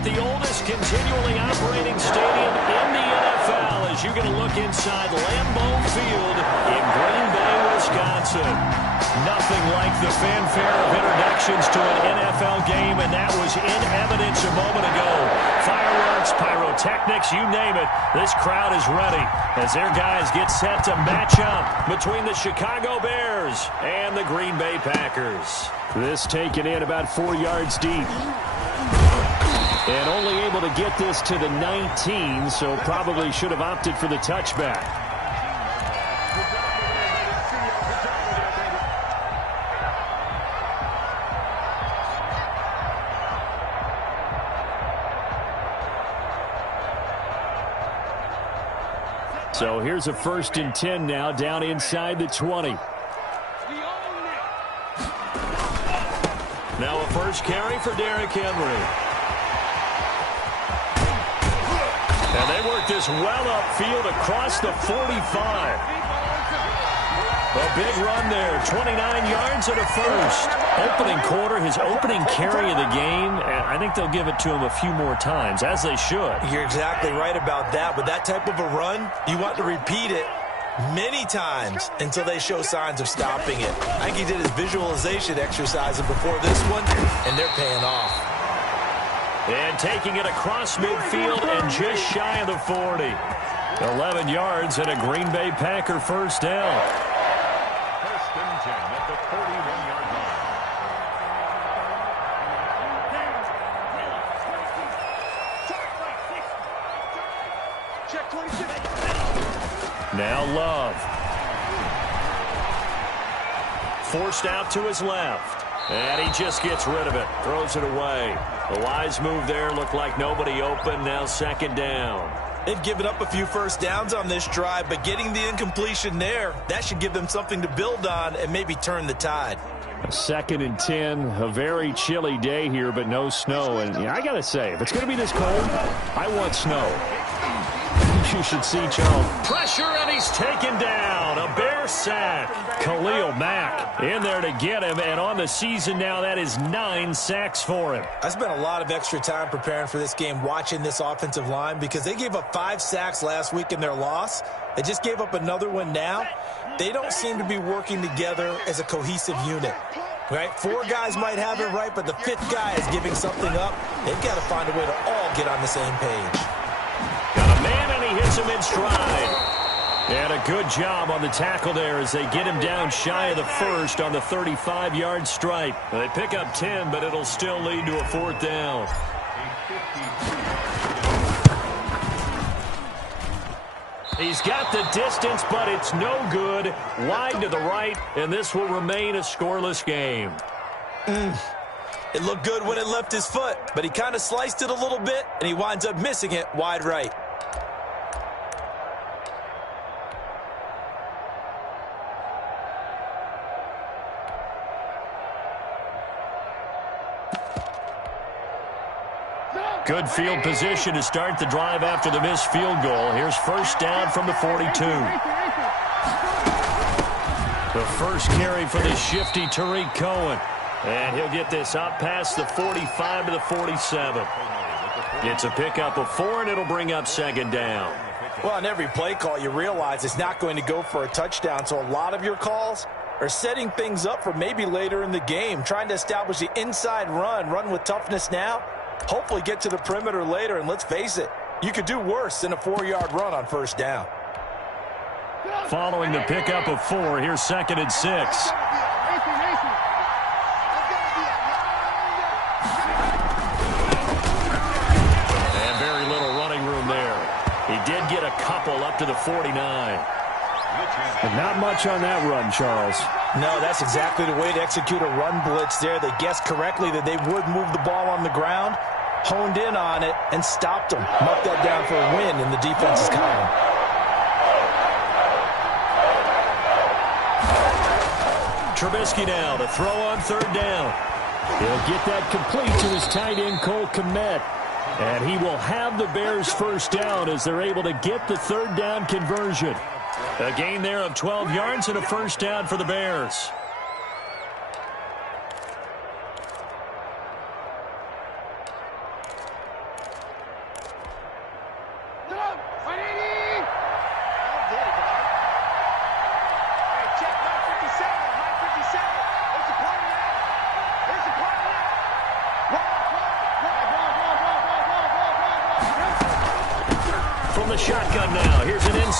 at the oldest continually operating stadium in the NFL as you get a look inside Lambeau Field in Green Bay, Wisconsin. Nothing like the fanfare of introductions to an NFL game, and that was in evidence a moment ago. Fireworks, pyrotechnics, you name it. This crowd is ready as their guys get set to match up between the Chicago Bears and the Green Bay Packers. This taken in about 4 yards deep. And only able to get this to the 19, so probably should have opted for the touchback. So here's a 1st and 10 now, down inside the 20. Now a first carry for Derrick Henry. And they work this well upfield across the 45. A big run there, 29 yards and a first. Opening quarter, his opening carry of the game, and I think they'll give it to him a few more times, as they should. You're exactly right about that. With that type of a run, you want to repeat it many times until they show signs of stopping it. I think he did his visualization exercises before this one, and they're paying off. And taking it across midfield and just shy of the 40. 11 yards and a Green Bay Packer first down. First and 10 at the 41-yard line. Now Love. Forced out to his left. And he just gets rid of it. Throws it away. A wise move there. Looked like nobody open. Now 2nd down. They've given up a few first downs on this drive, but getting the incompletion there, that should give them something to build on and maybe turn the tide. 2nd and 10. A very chilly day here, but no snow. And I got to say, if it's going to be this cold, I want snow. You should see Charles. Pressure, and he's taken down. A Bear sack. Khalil Mack in there to get him, and on the season now, that is 9 sacks for him. I spent a lot of extra time preparing for this game, watching this offensive line, because they gave up 5 sacks last week in their loss. They just gave up another one now. They don't seem to be working together as a cohesive unit. Right? 4 guys might have it right, but the 5th guy is giving something up. They've got to find a way to all get on the same page. Got a man, and he hits him in stride. And a good job on the tackle there as they get him down shy of the first on the 35-yard stripe. They pick up 10, but it'll still lead to a 4th down. He's got the distance, but it's no good. Wide to the right, and this will remain a scoreless game. It looked good when it left his foot, but he kind of sliced it a little bit, and he winds up missing it wide right. Good field position to start the drive after the missed field goal. Here's first down from the 42. The first carry for the shifty Tariq Cohen. And he'll get this up past the 45 to the 47. It's a pickup of 4, and it'll bring up 2nd down. Well, on every play call, you realize it's not going to go for a touchdown, so a lot of your calls are setting things up for maybe later in the game, trying to establish the inside run with toughness now, hopefully get to the perimeter later, and let's face it, you could do worse than a 4-yard run on first down. Following the pickup of 4, here's 2nd and 6. And very little running room there. He did get a couple up to the 49. And not much on that run, Charles. No, that's exactly the way to execute a run blitz there. They guessed correctly that they would move the ball on the ground, honed in on it, and stopped them. Mark that down for a win in the defense's column. Trubisky now to throw on 3rd down. He'll get that complete to his tight end, Cole Kmet. And he will have the Bears first down as they're able to get the 3rd down conversion. A gain there of 12 yards and a first down for the Bears.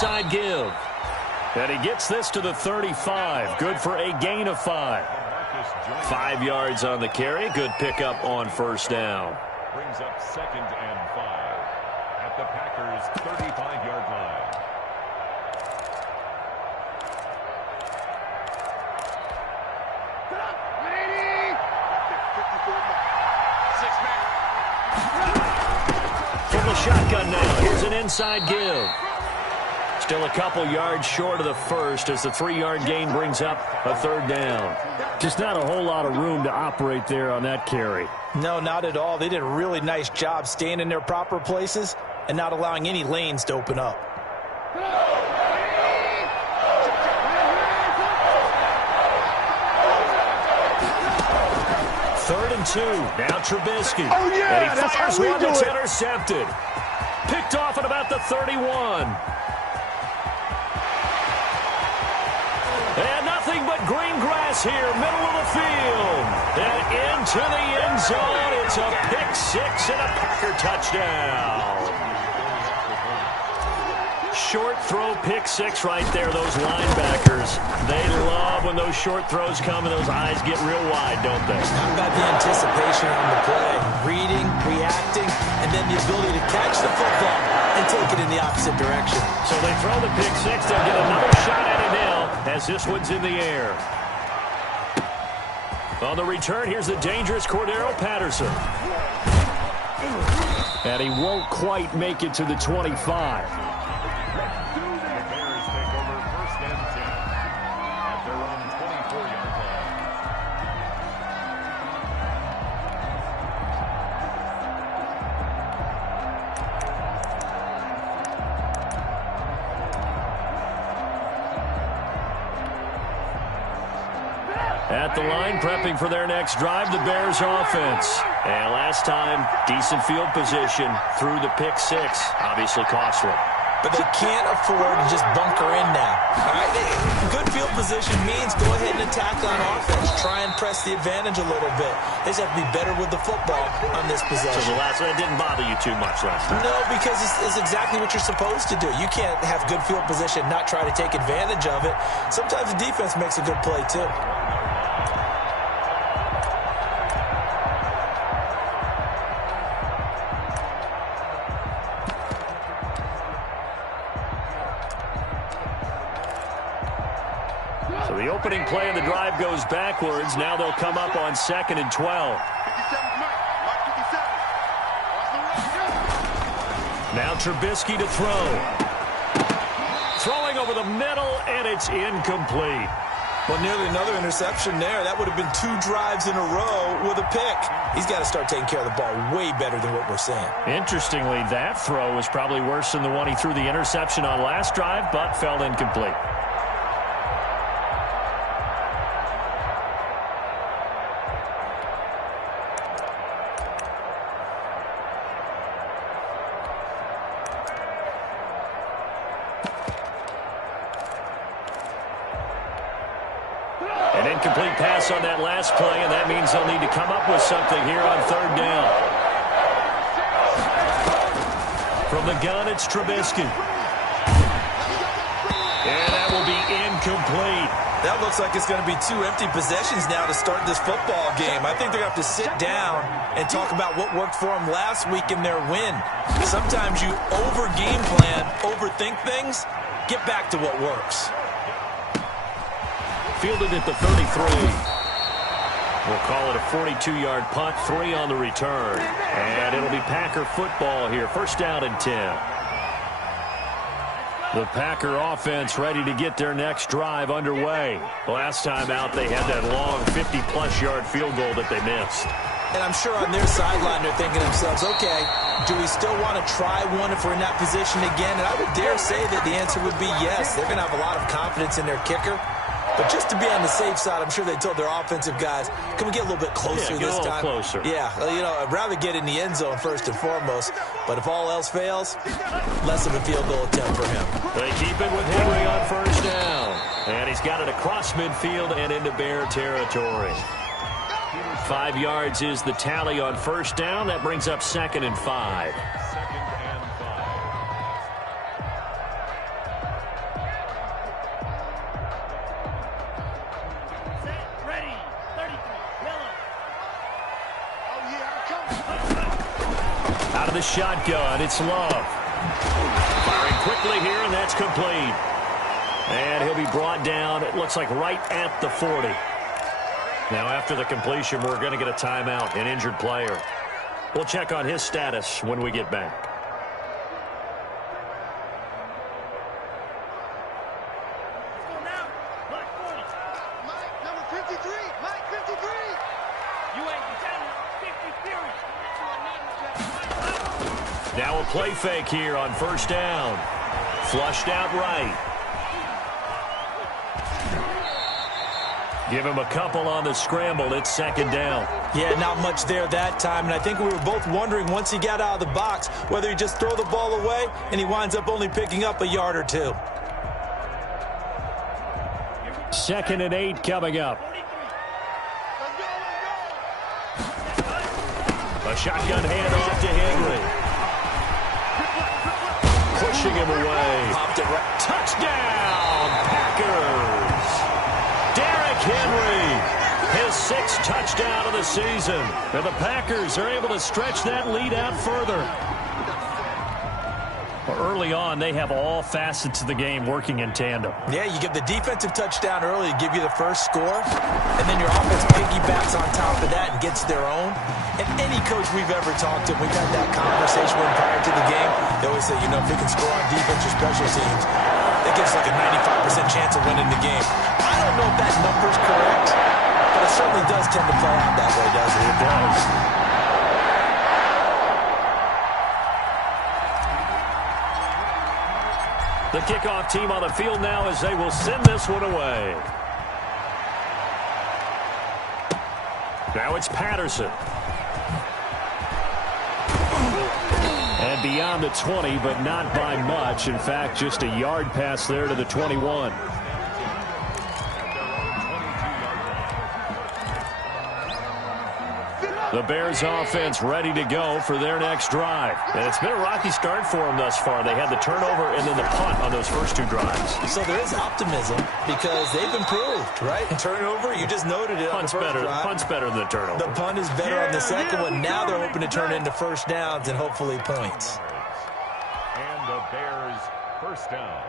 inside give. And he gets this to the 35. Good for a gain of 5. 5 yards on the carry. Good pickup on first down. Brings up 2nd and 5 at the Packers' 35-yard line. From the shotgun now, here's an inside give. Still a couple yards short of the first as the 3-yard gain brings up a 3rd down. Just not a whole lot of room to operate there on that carry. No, not at all. They did a really nice job staying in their proper places and not allowing any lanes to open up. 3rd and 2. Now Trubisky. Oh, yeah, and he that's fires how we one do that's it. intercepted. Picked off at about the 31. And nothing but green grass here, middle of the field. And into the end zone. It's a pick 6 and a Packer touchdown. Short throw, pick 6 right there. Those linebackers, they love when those short throws come and those eyes get real wide, don't they? How about the anticipation on the play? Reading, reacting, and then the ability to catch the football and take it in the opposite direction. So they throw the pick 6. They'll get another shot at it now as this one's in the air. On the return, here's the dangerous Cordero Patterson. And he won't quite make it to the 25. At the line, prepping for their next drive, the Bears offense. And last time, decent field position through the pick 6. Obviously costly. But they can't afford to just bunker in now. All right? Good field position means go ahead and attack on offense. Try and press the advantage a little bit. They just have to be better with the football on this possession. So the last one didn't bother you too much last time? No, because it's exactly what you're supposed to do. You can't have good field position, not try to take advantage of it. Sometimes the defense makes a good play, too. So the opening play of the drive goes backwards. Now they'll come up on 2nd and 12. Now Trubisky to throw. Throwing over the middle, and it's incomplete. Well, nearly another interception there. That would have been 2 drives in a row with a pick. He's got to start taking care of the ball way better than what we're seeing. Interestingly, that throw was probably worse than the one he threw the interception on last drive, but fell incomplete. An incomplete pass on that last play, and that means they'll need to come up with something here on 3rd down. From the gun, it's Trubisky. And that will be incomplete. That looks like it's going to be 2 empty possessions now to start this football game. I think they're going to have to sit down and talk about what worked for them last week in their win. Sometimes you over-game plan, overthink things, get back to what works. Fielded at the 33. We'll call it a 42-yard punt, 3 on the return. And it'll be Packer football here. 1st down and 10. The Packer offense ready to get their next drive underway. Last time out, they had that long 50-plus yard field goal that they missed. And I'm sure on their sideline they're thinking to themselves, okay, do we still want to try one if we're in that position again? And I would dare say that the answer would be yes. They're going to have a lot of confidence in their kicker. But just to be on the safe side, I'm sure they told their offensive guys, can we get a little bit closer this time? Closer. Yeah, you know, I'd rather get in the end zone first and foremost. But if all else fails, less of a field goal attempt for him. They keep it with Henry on 1st down. And he's got it across midfield and into Bear territory. 5 yards is the tally on 1st down. That brings up 2nd and 5. of the shotgun. It's Love. Firing quickly here, and that's complete. And he'll be brought down, it looks like right at the 40. Now after the completion, we're going to get a timeout, an injured player. We'll check on his status when we get back. Now a play fake here on first down. Flushed out right. Give him a couple on the scramble. It's second down. Yeah, not much there that time. And I think we were both wondering once he got out of the box whether he just throw the ball away and he winds up only picking up a yard or two. 2nd and 8 coming up. A shotgun handoff to Henry. Pushing him away. Popped it right. Touchdown, Packers. Derrick Henry, his 6th touchdown of the season. And the Packers are able to stretch that lead out further. Early on, they have all facets of the game working in tandem. Yeah, you give the defensive touchdown early to give you the first score, and then your offense piggybacks on top of that and gets their own. And any coach we've ever talked to, we've had that conversation with prior to the game. They always say, if they can score on defense or special teams, that gives like a 95% chance of winning the game. I don't know if that number's correct, but it certainly does tend to play out that way, doesn't it? It does. The kickoff team on the field now as they will send this one away. Now it's Patterson. And beyond the 20, but not by much. In fact, just a yard pass there to the 21. The Bears offense ready to go for their next drive. And it's been a rocky start for them thus far. They had the turnover and then the punt on those first 2 drives. So there is optimism because they've improved, right? Turnover, you just noted it. Punt's better. Punt's better than the turnover. The punt is better on the second one. Now they're hoping to turn it into first downs and hopefully points. And the Bears first down.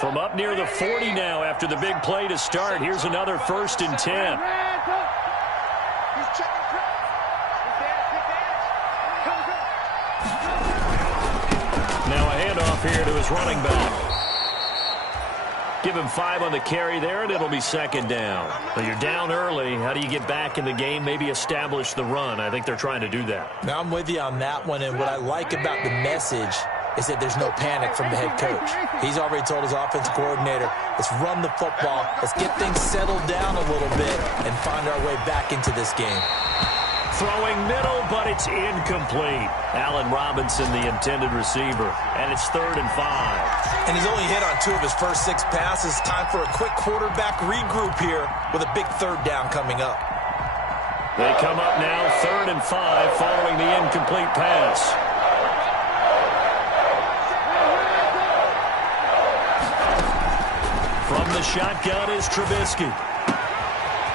From up near the 40 now after the big play to start. Here's another 1st and 10. Now a handoff here to his running back. Give him 5 on the carry there, and it'll be second down. But you're down early. How do you get back in the game, maybe establish the run? I think they're trying to do that. Now I'm with you on that one, and what I like about the message is that there's no panic from the head coach. He's already told his offensive coordinator, let's run the football, let's get things settled down a little bit and find our way back into this game. Throwing middle, but it's incomplete. Allen Robinson, the intended receiver, and it's 3rd and 5. And he's only hit on 2 of his first 6 passes. Time for a quick quarterback regroup here with a big 3rd down coming up. They come up now 3rd and 5 following the incomplete pass. From the shotgun is Trubisky.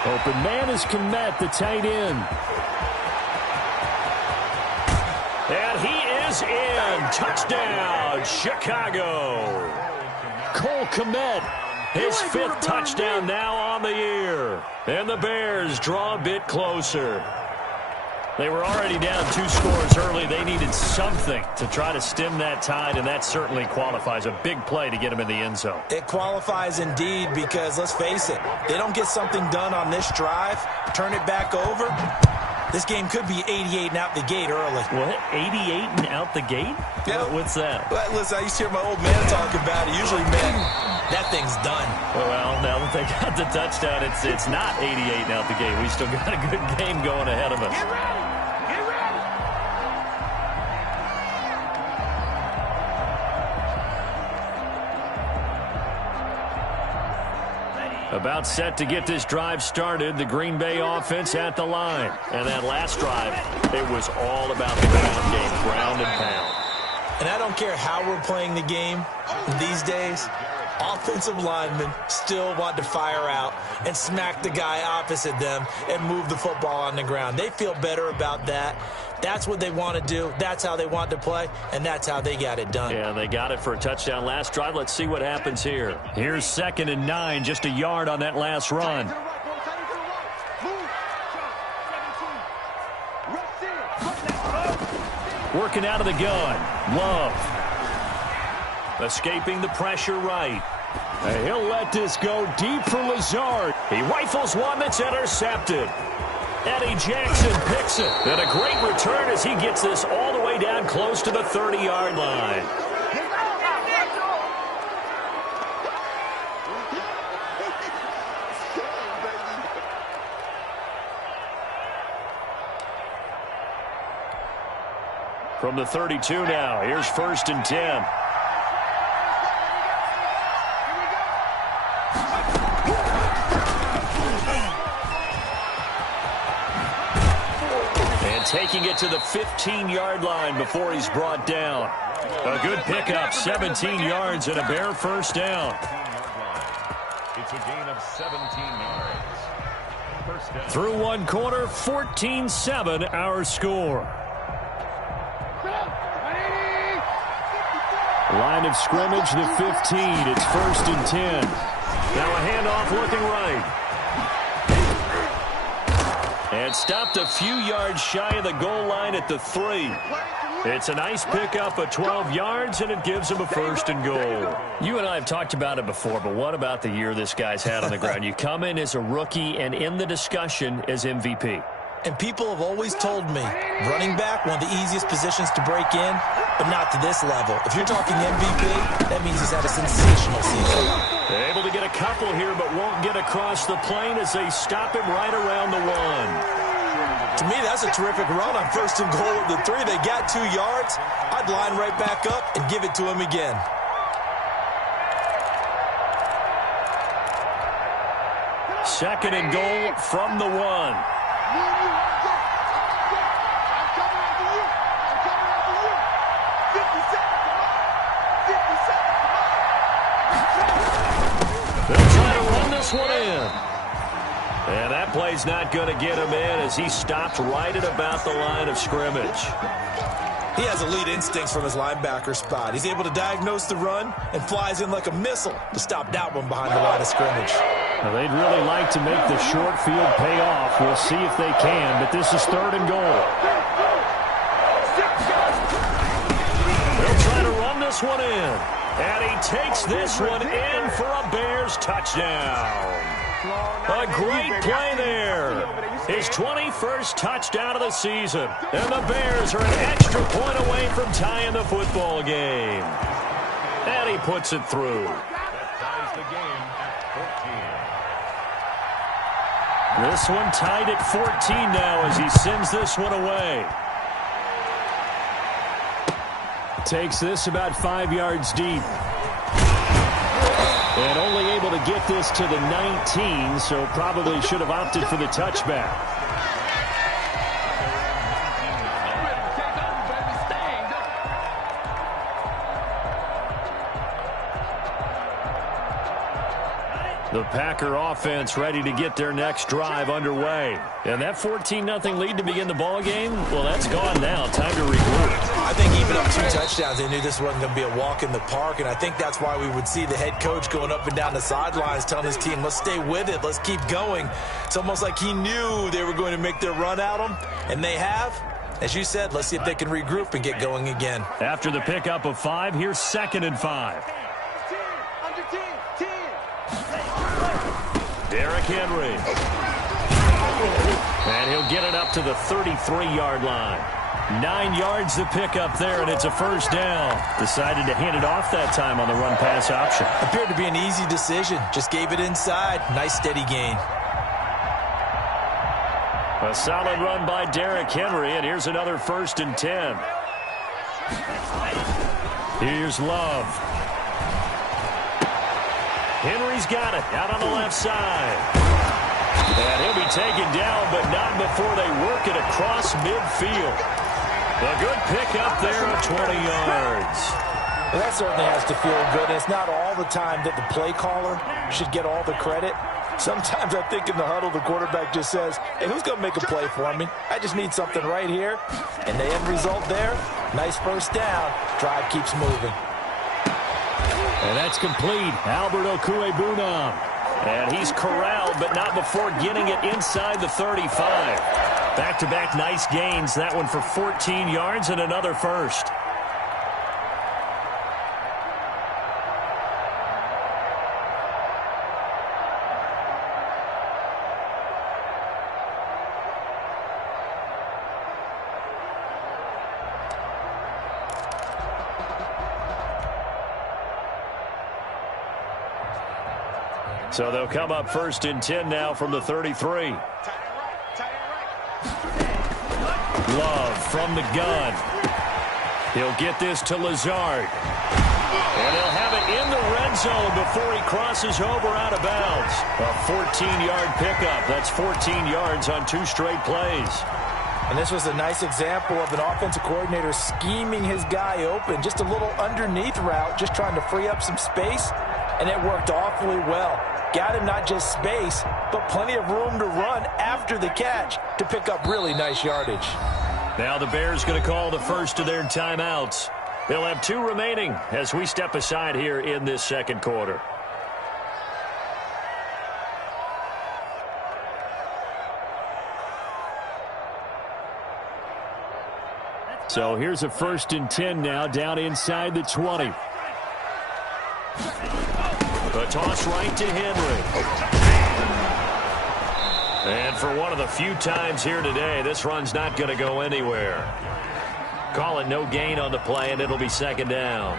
Open man is Kmet, the tight end. And he is in. Touchdown, Chicago. Cole Kmet, his 5th touchdown now on the year. And the Bears draw a bit closer. They were already down 2 scores early. They needed something to try to stem that tide, and that certainly qualifies. A big play to get him in the end zone. It qualifies indeed because, let's face it, they don't get something done on this drive, turn it back over, this game could be 88 and out the gate early. What? 88 and out the gate? Yeah. What's that? Well, listen, I used to hear my old man talk about it. Usually, man, that thing's done. Well, now that they got the touchdown, it's not 88 and out the gate. We still got a good game going ahead of us. Get ready! Get ready! About set to get this drive started. The Green Bay offense at the line. And that last drive, it was all about the ground game, ground and pound. And I don't care how we're playing the game these days, offensive linemen still want to fire out and smack the guy opposite them and move the football on the ground. They feel better about that. That's what they want to do. That's how they want to play, and that's how they got it done. Yeah, they got it for a touchdown last drive. Let's see what happens here. Here's 2nd and 9, just a yard on that last run. Working out of the gun. Love. Escaping the pressure right. And he'll let this go deep for Lazard. He rifles one that's intercepted. Eddie Jackson picks it. And a great return as he gets this all the way down close to the 30-yard line. From the 32 now, here's 1st and 10. And taking it to the 15-yard line before he's brought down. A good pickup, 17 yards and a bare first down. It's a gain of 17 yards. First down. Through one quarter, 14-7 our score. Line of scrimmage, the 15. It's 1st and 10. Now a handoff looking right. And stopped a few yards shy of the goal line at the 3. It's a nice pickup of 12 yards, and it gives him a 1st and goal. You and I have talked about it before, but what about the year this guy's had on the ground? You come in as a rookie and in the discussion as MVP. And people have always told me, running back, one of the easiest positions to break in, but not to this level. If you're talking MVP, that means he's had a sensational season. They're able to get a couple here, but won't get across the plane as they stop him right around the 1. To me, that's a terrific run on 1st and goal at the 3. They got 2 yards. I'd line right back up and give it to him again. Second and goal from the 1. They'll try to run this one in. And that play's not going to get him in as he stopped right at about the line of scrimmage. He has elite instincts from his linebacker spot. He's able to diagnose the run and flies in like a missile to stop that one behind the line of scrimmage. Now, they'd really like to make the short field pay off. We'll see if they can, but this is 3rd and goal. They'll try to run this one in. And he takes this one in for a Bears touchdown. A great play there. His 21st touchdown of the season. And the Bears are an extra point away from tying the football game. And he puts it through. That ties the game at 14. This one tied at 14 now as he sends this one away. Takes this about 5 yards deep. And only able to get this to the 19, so probably should have opted for the touchback. The Packer offense ready to get their next drive underway. And that 14-0 lead to begin the ball game, well, that's gone now. Time to regroup. I think even up 2 touchdowns, they knew this wasn't going to be a walk in the park, and I think that's why we would see the head coach going up and down the sidelines telling his team, let's stay with it, let's keep going. It's almost like he knew they were going to make their run at him, and they have. As you said, let's see if they can regroup and get going again. After the pickup of 5, here's 2nd and 5. Derrick Henry. And he'll get it up to the 33-yard line. 9 yards to pick up there, and it's a first down. Decided to hand it off that time on the run-pass option. Appeared to be an easy decision. Just gave it inside. Nice, steady gain. A solid run by Derrick Henry, and here's another 1st and 10. Here's Love. Henry's got it out on the left side. And he'll be taken down, but not before they work it across midfield. A good pickup there of 20 yards. Well, that certainly has to feel good. It's not all the time that the play caller should get all the credit. Sometimes I think in the huddle, the quarterback just says, hey, who's going to make a play for me? I just need something right here. And the end result there, nice first down. Drive keeps moving. And that's complete. Albert Okwuegbunam. And he's corralled, but not before getting it inside the 35. Back-to-back nice gains. That one for 14 yards and another first. So they'll come up 1st and 10 now from the 33. Love from the gun. He'll get this to Lazard. And he'll have it in the red zone before he crosses over out of bounds. A 14-yard pickup. That's 14 yards on 2 straight plays. And this was a nice example of an offensive coordinator scheming his guy open. Just a little underneath route, just trying to free up some space. And it worked awfully well. Got him not just space, but plenty of room to run after the catch to pick up really nice yardage. Now the Bears going to call the first of their timeouts. They'll have 2 remaining as we step aside here in this second quarter. So here's a 1st and 10 now down inside the 20. A toss right to Henry. And for one of the few times here today, this run's not going to go anywhere. Call it no gain on the play, and it'll be 2nd down.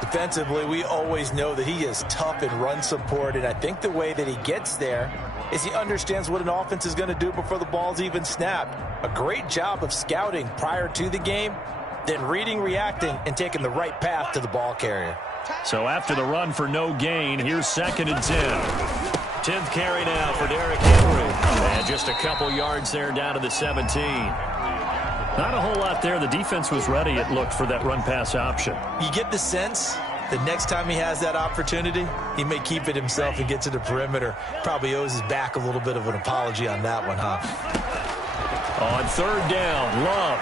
Defensively, we always know that he is tough in run support, and I think the way that he gets there is he understands what an offense is going to do before the ball's even snapped. A great job of scouting prior to the game, then reading, reacting, and taking the right path to the ball carrier. So after the run for no gain, here's 2nd and 10. 10th carry now for Derrick Henry. And just a couple yards there down to the 17. Not a whole lot there. The defense was ready, it looked, for that run-pass option. You get the sense the next time he has that opportunity, he may keep it himself and get to the perimeter. Probably owes his back a little bit of an apology on that one, huh? On 3rd down, Love.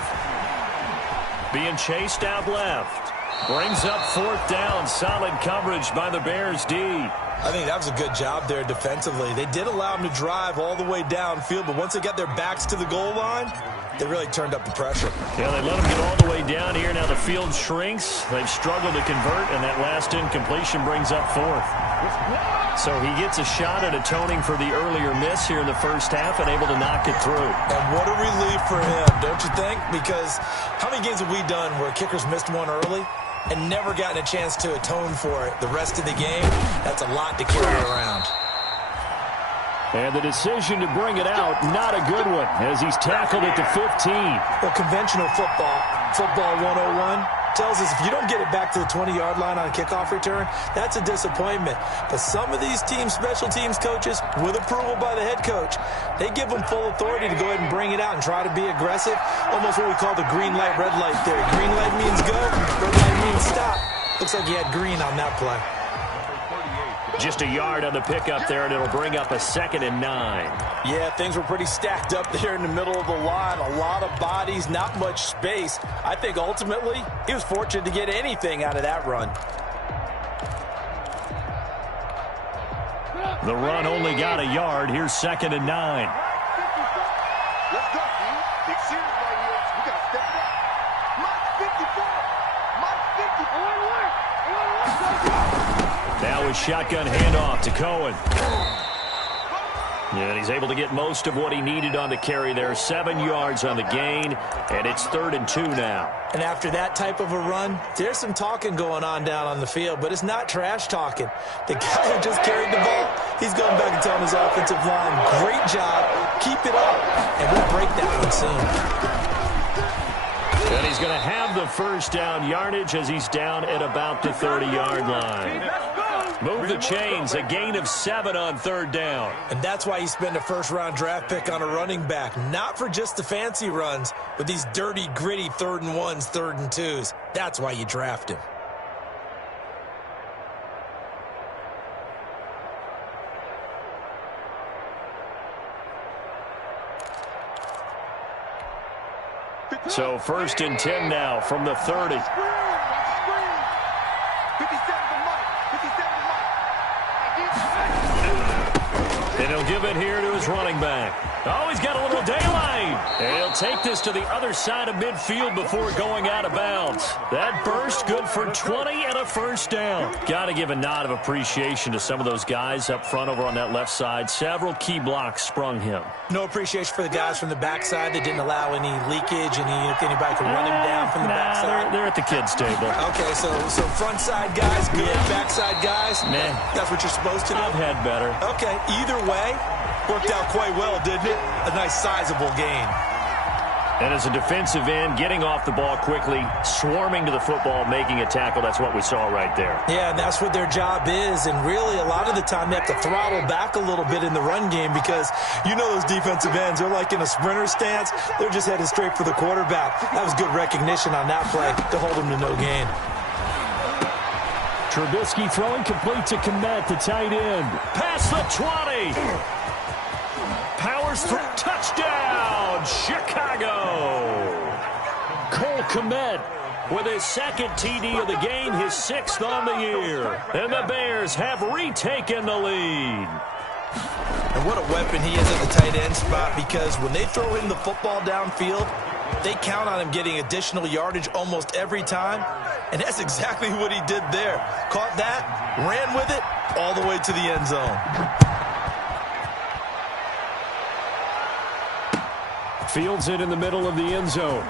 Being chased out left. Brings up 4th down. Solid coverage by the Bears D. I think that was a good job there defensively. They did allow him to drive all the way downfield, but once they got their backs to the goal line, they really turned up the pressure. Yeah, they let him get all the way down here. Now the field shrinks. They've struggled to convert, and that last incompletion brings up 4th. So he gets a shot at atoning for the earlier miss here in the first half and able to knock it through. And what a relief for him, don't you think? Because how many games have we done where kickers missed one early and never gotten a chance to atone for it the rest of the game? That's a lot to carry around. And the decision to bring it out, not a good one, as he's tackled at the 15. Well, conventional football 101, tells us if you don't get it back to the 20-yard line on a kickoff return, that's a disappointment. But some of these special teams coaches, with approval by the head coach, they give them full authority to go ahead and bring it out and try to be aggressive. Almost what we call the green light, red light theory. Green light means go, red light means stop. Looks like he had green on that play. Just a yard on the pickup there, and it'll bring up a 2nd and 9. Yeah, things were pretty stacked up there in the middle of the line. A lot of bodies, not much space. I think ultimately he was fortunate to get anything out of that run. The run only got a yard. Here's 2nd and 9. Let's go, dude. Big series right here. We got to step it up. Mike 54. Now his shotgun handoff to Cohen. And he's able to get most of what he needed on the carry there. 7 yards on the gain, and it's 3rd and 2 now. And after that type of a run, there's some talking going on down on the field, but it's not trash talking. The guy who just carried the ball, he's going back and telling his offensive line, great job, keep it up, and we'll break that one soon. And he's going to have the first down yardage as he's down at about the 30-yard line. Move the chains, a gain of 7 on 3rd down. And that's why you spend a first-round draft pick on a running back. Not for just the fancy runs, but these dirty, gritty 3rd and 1s, 3rd and 2s. That's why you draft him. So 1st and 10 now from the 30. 57 to Mike. 57 to Mike. And he'll give it here to his running back. Oh, he's got a little daylight. And he'll take this to the other side of midfield before going out of bounds. That burst good for 20 and a 1st down. Got to give a nod of appreciation to some of those guys up front over on that left side. Several key blocks sprung him. No appreciation for the guys from the backside that didn't allow any leakage, anybody could run him down from the backside. They're at the kids' table. Okay, so front side guys, good. Backside guys, Meh. That's what you're supposed to do. I've had better. Okay, either way, worked out quite well, didn't it? A nice sizable gain. And as a defensive end, getting off the ball quickly, swarming to the football, making a tackle, that's what we saw right there. Yeah, and that's what their job is. And really, a lot of the time, they have to throttle back a little bit in the run game because you know those defensive ends, they're like in a sprinter stance. They're just headed straight for the quarterback. That was good recognition on that play to hold them to no gain. Trubisky throwing complete to Kmet, the tight end. Past the 20. Powers through. Touchdown, Chicago. Cole Kmet With his 2nd TD of the game, his 6th on the year. And the Bears have retaken the lead. And what a weapon he is at the tight end spot, because when they throw him the football downfield, they count on him getting additional yardage almost every time. And that's exactly what he did there. Caught that, ran with it, all the way to the end zone. Fields it in the middle of the end zone.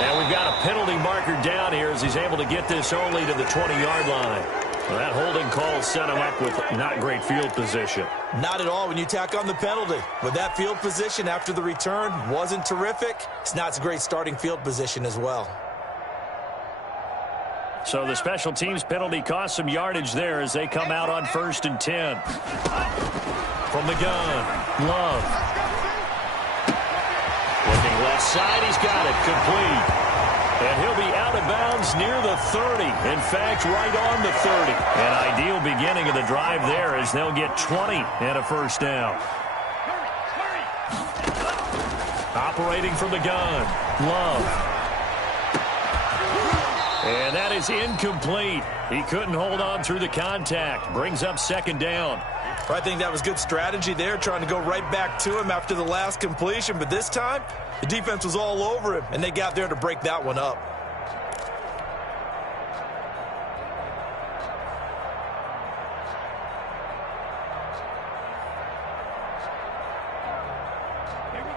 And we've got a penalty marker down here as he's able to get this only to the 20-yard line. Well, that holding call set him up with not great field position. Not at all when you tack on the penalty. But that field position after the return wasn't terrific. It's not a great starting field position as well. So the special teams penalty cost some yardage there as they come out on 1st and 10. From the gun, Love. Looking left side, he's got it, complete. And he'll be out of bounds near the 30. In fact, right on the 30. An ideal beginning of the drive there as they'll get 20 and a 1st down. Operating from the gun, Love. And that is incomplete. He couldn't hold on through the contact. Brings up 2nd down. I think that was good strategy there, trying to go right back to him after the last completion. But this time, the defense was all over him, and they got there to break that one up.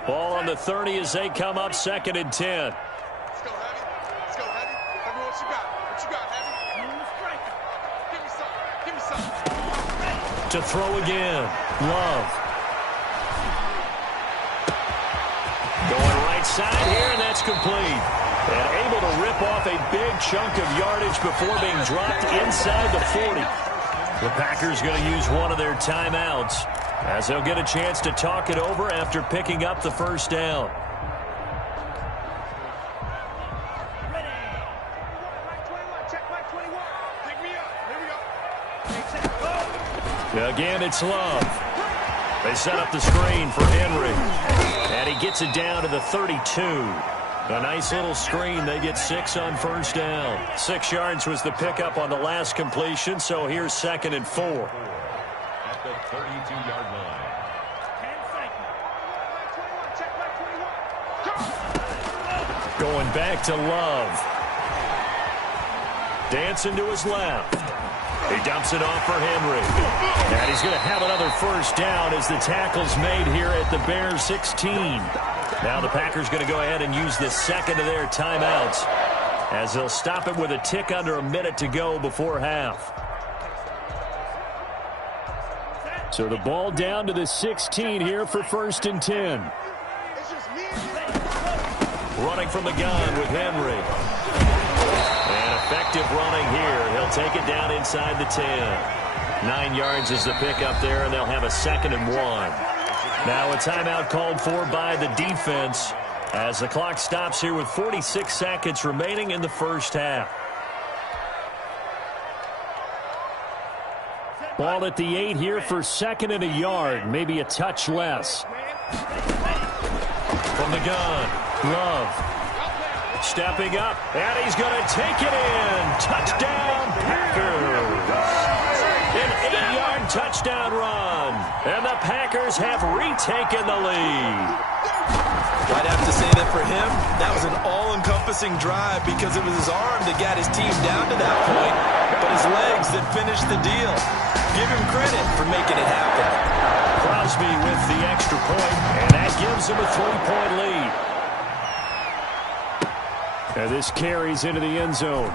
Ball on the 30 as they come up 2nd and 10. Let's go, Heavy. Let's go, Heavy. Everyone, what you got? What you got, Heavy? Give me something. Give me something. To throw again, Love. Going right side here, and that's complete. And able to rip off a big chunk of yardage before being dropped inside the 40. The Packers going to use one of their timeouts as they'll get a chance to talk it over after picking up the 1st down. Again, it's Love. They set up the screen for Henry. And he gets it down to the 32. A nice little screen. They get 6 on 1st down. 6 yards was the pickup on the last completion, so here's 2nd and 4. At the 32-yard line. Going back to Love. Dancing to his left. He dumps it off for Henry. And he's going to have another 1st down as the tackle's made here at the Bears 16. Now the Packers going to go ahead and use the 2nd of their timeouts as they'll stop it with a tick under a minute to go before half. So the ball down to the 16 here for 1st and 10. Running from the gun with Henry. And effective running here. He'll take it down inside the 10. 9 yards is the pickup there, and they'll have a 2nd and 1. Now a timeout called for by the defense as the clock stops here with 46 seconds remaining in the first half. Ball at the 8 here for 2nd and a yard, maybe a touch less. From the gun, Love. Stepping up, and he's going to take it in. Touchdown, Packers. An 8-yard touchdown run. And the Packers have retaken the lead. I'd have to say that for him, that was an all-encompassing drive because it was his arm that got his team down to that point, but his legs that finished the deal. Give him credit for making it happen. Crosby with the extra point, and that gives him a 3-point lead. And this carries into the end zone.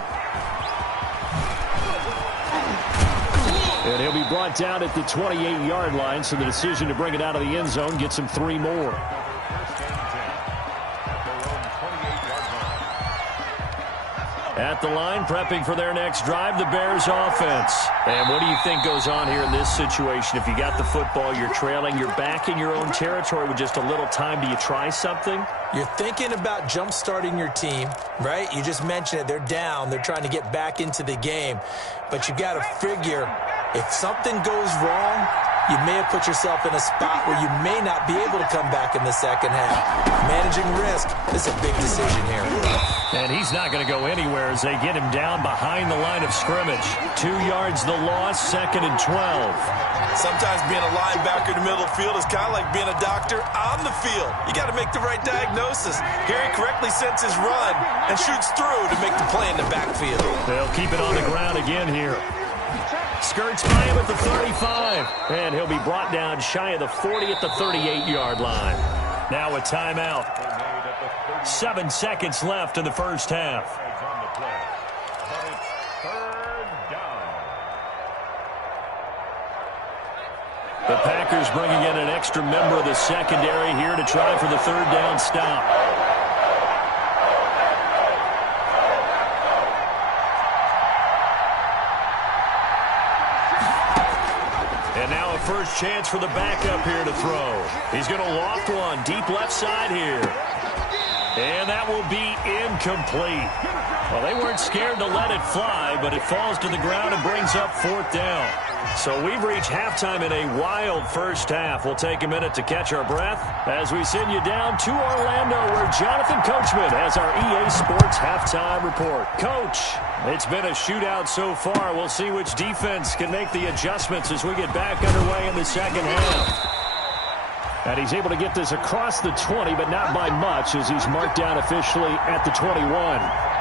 And he'll be brought down at the 28-yard line, so the decision to bring it out of the end zone gets him 3 more. At the line, prepping for their next drive, the Bears offense. And what do you think goes on here in this situation? If you got the football, you're trailing, you're back in your own territory with just a little time. Do you try something? You're thinking about jump-starting your team, right? You just mentioned it. They're down. They're trying to get back into the game. But you got to figure if something goes wrong, you may have put yourself in a spot where you may not be able to come back in the second half. Managing risk is a big decision here. And he's not going to go anywhere as they get him down behind the line of scrimmage. 2 yards the loss, 2nd and 12. Sometimes being a linebacker in the middle of the field is kind of like being a doctor on the field. You got to make the right diagnosis. Here he correctly sets his run and shoots through to make the play in the backfield. They'll keep it on the ground again here. Skirts by him at the 35. And he'll be brought down shy of the 40 at the 38-yard line. Now a timeout. 7 seconds left in the first half. The Packers bringing in an extra member of the secondary here to try for the 3rd down stop. And now a first chance for the backup here to throw. He's going to loft one deep left side here. And that will be incomplete. Well, they weren't scared to let it fly, but it falls to the ground and brings up 4th down. So we've reached halftime in a wild first half. We'll take a minute to catch our breath as we send you down to Orlando, where Jonathan Coachman has our EA Sports halftime report. Coach, it's been a shootout so far. We'll see which defense can make the adjustments as we get back underway in the second half. And he's able to get this across the 20, but not by much, as he's marked down officially at the 21.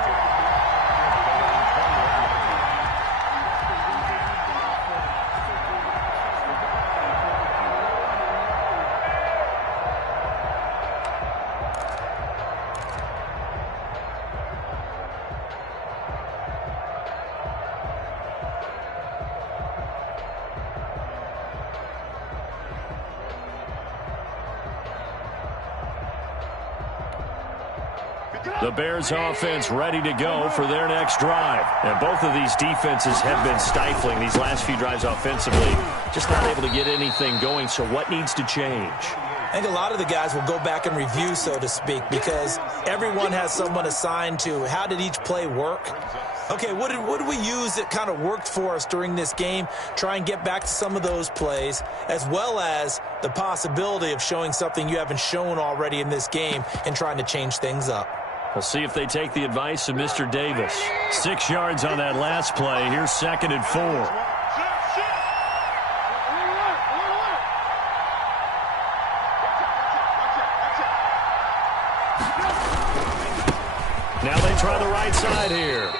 The Bears offense ready to go for their next drive. And both of these defenses have been stifling these last few drives offensively. Just not able to get anything going. So what needs to change? I think a lot of the guys will go back and review, so to speak, because everyone has someone assigned to how did each play work. Okay, what did we use that kind of worked for us during this game? Try and get back to some of those plays, as well as the possibility of showing something you haven't shown already in this game and trying to change things up. We'll see if they take the advice of Mr. Davis. 6 yards on that last play. Here's 2nd and 4. Now they try the right side here.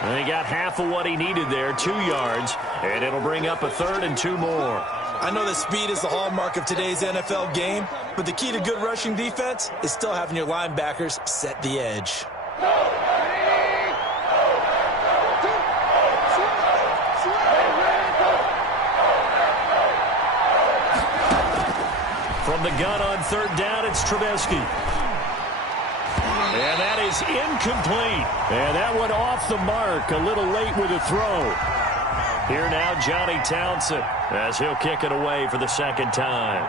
And he got half of what he needed there, 2 yards, and it'll bring up a 3rd and 2 more. I know that speed is the hallmark of today's NFL game, but the key to good rushing defense is still having your linebackers set the edge. From the gun on 3rd down, it's Trubisky. And that is incomplete. And that went off the mark. A little late with the throw. Here now, Johnny Townsend, as he'll kick it away for the second time.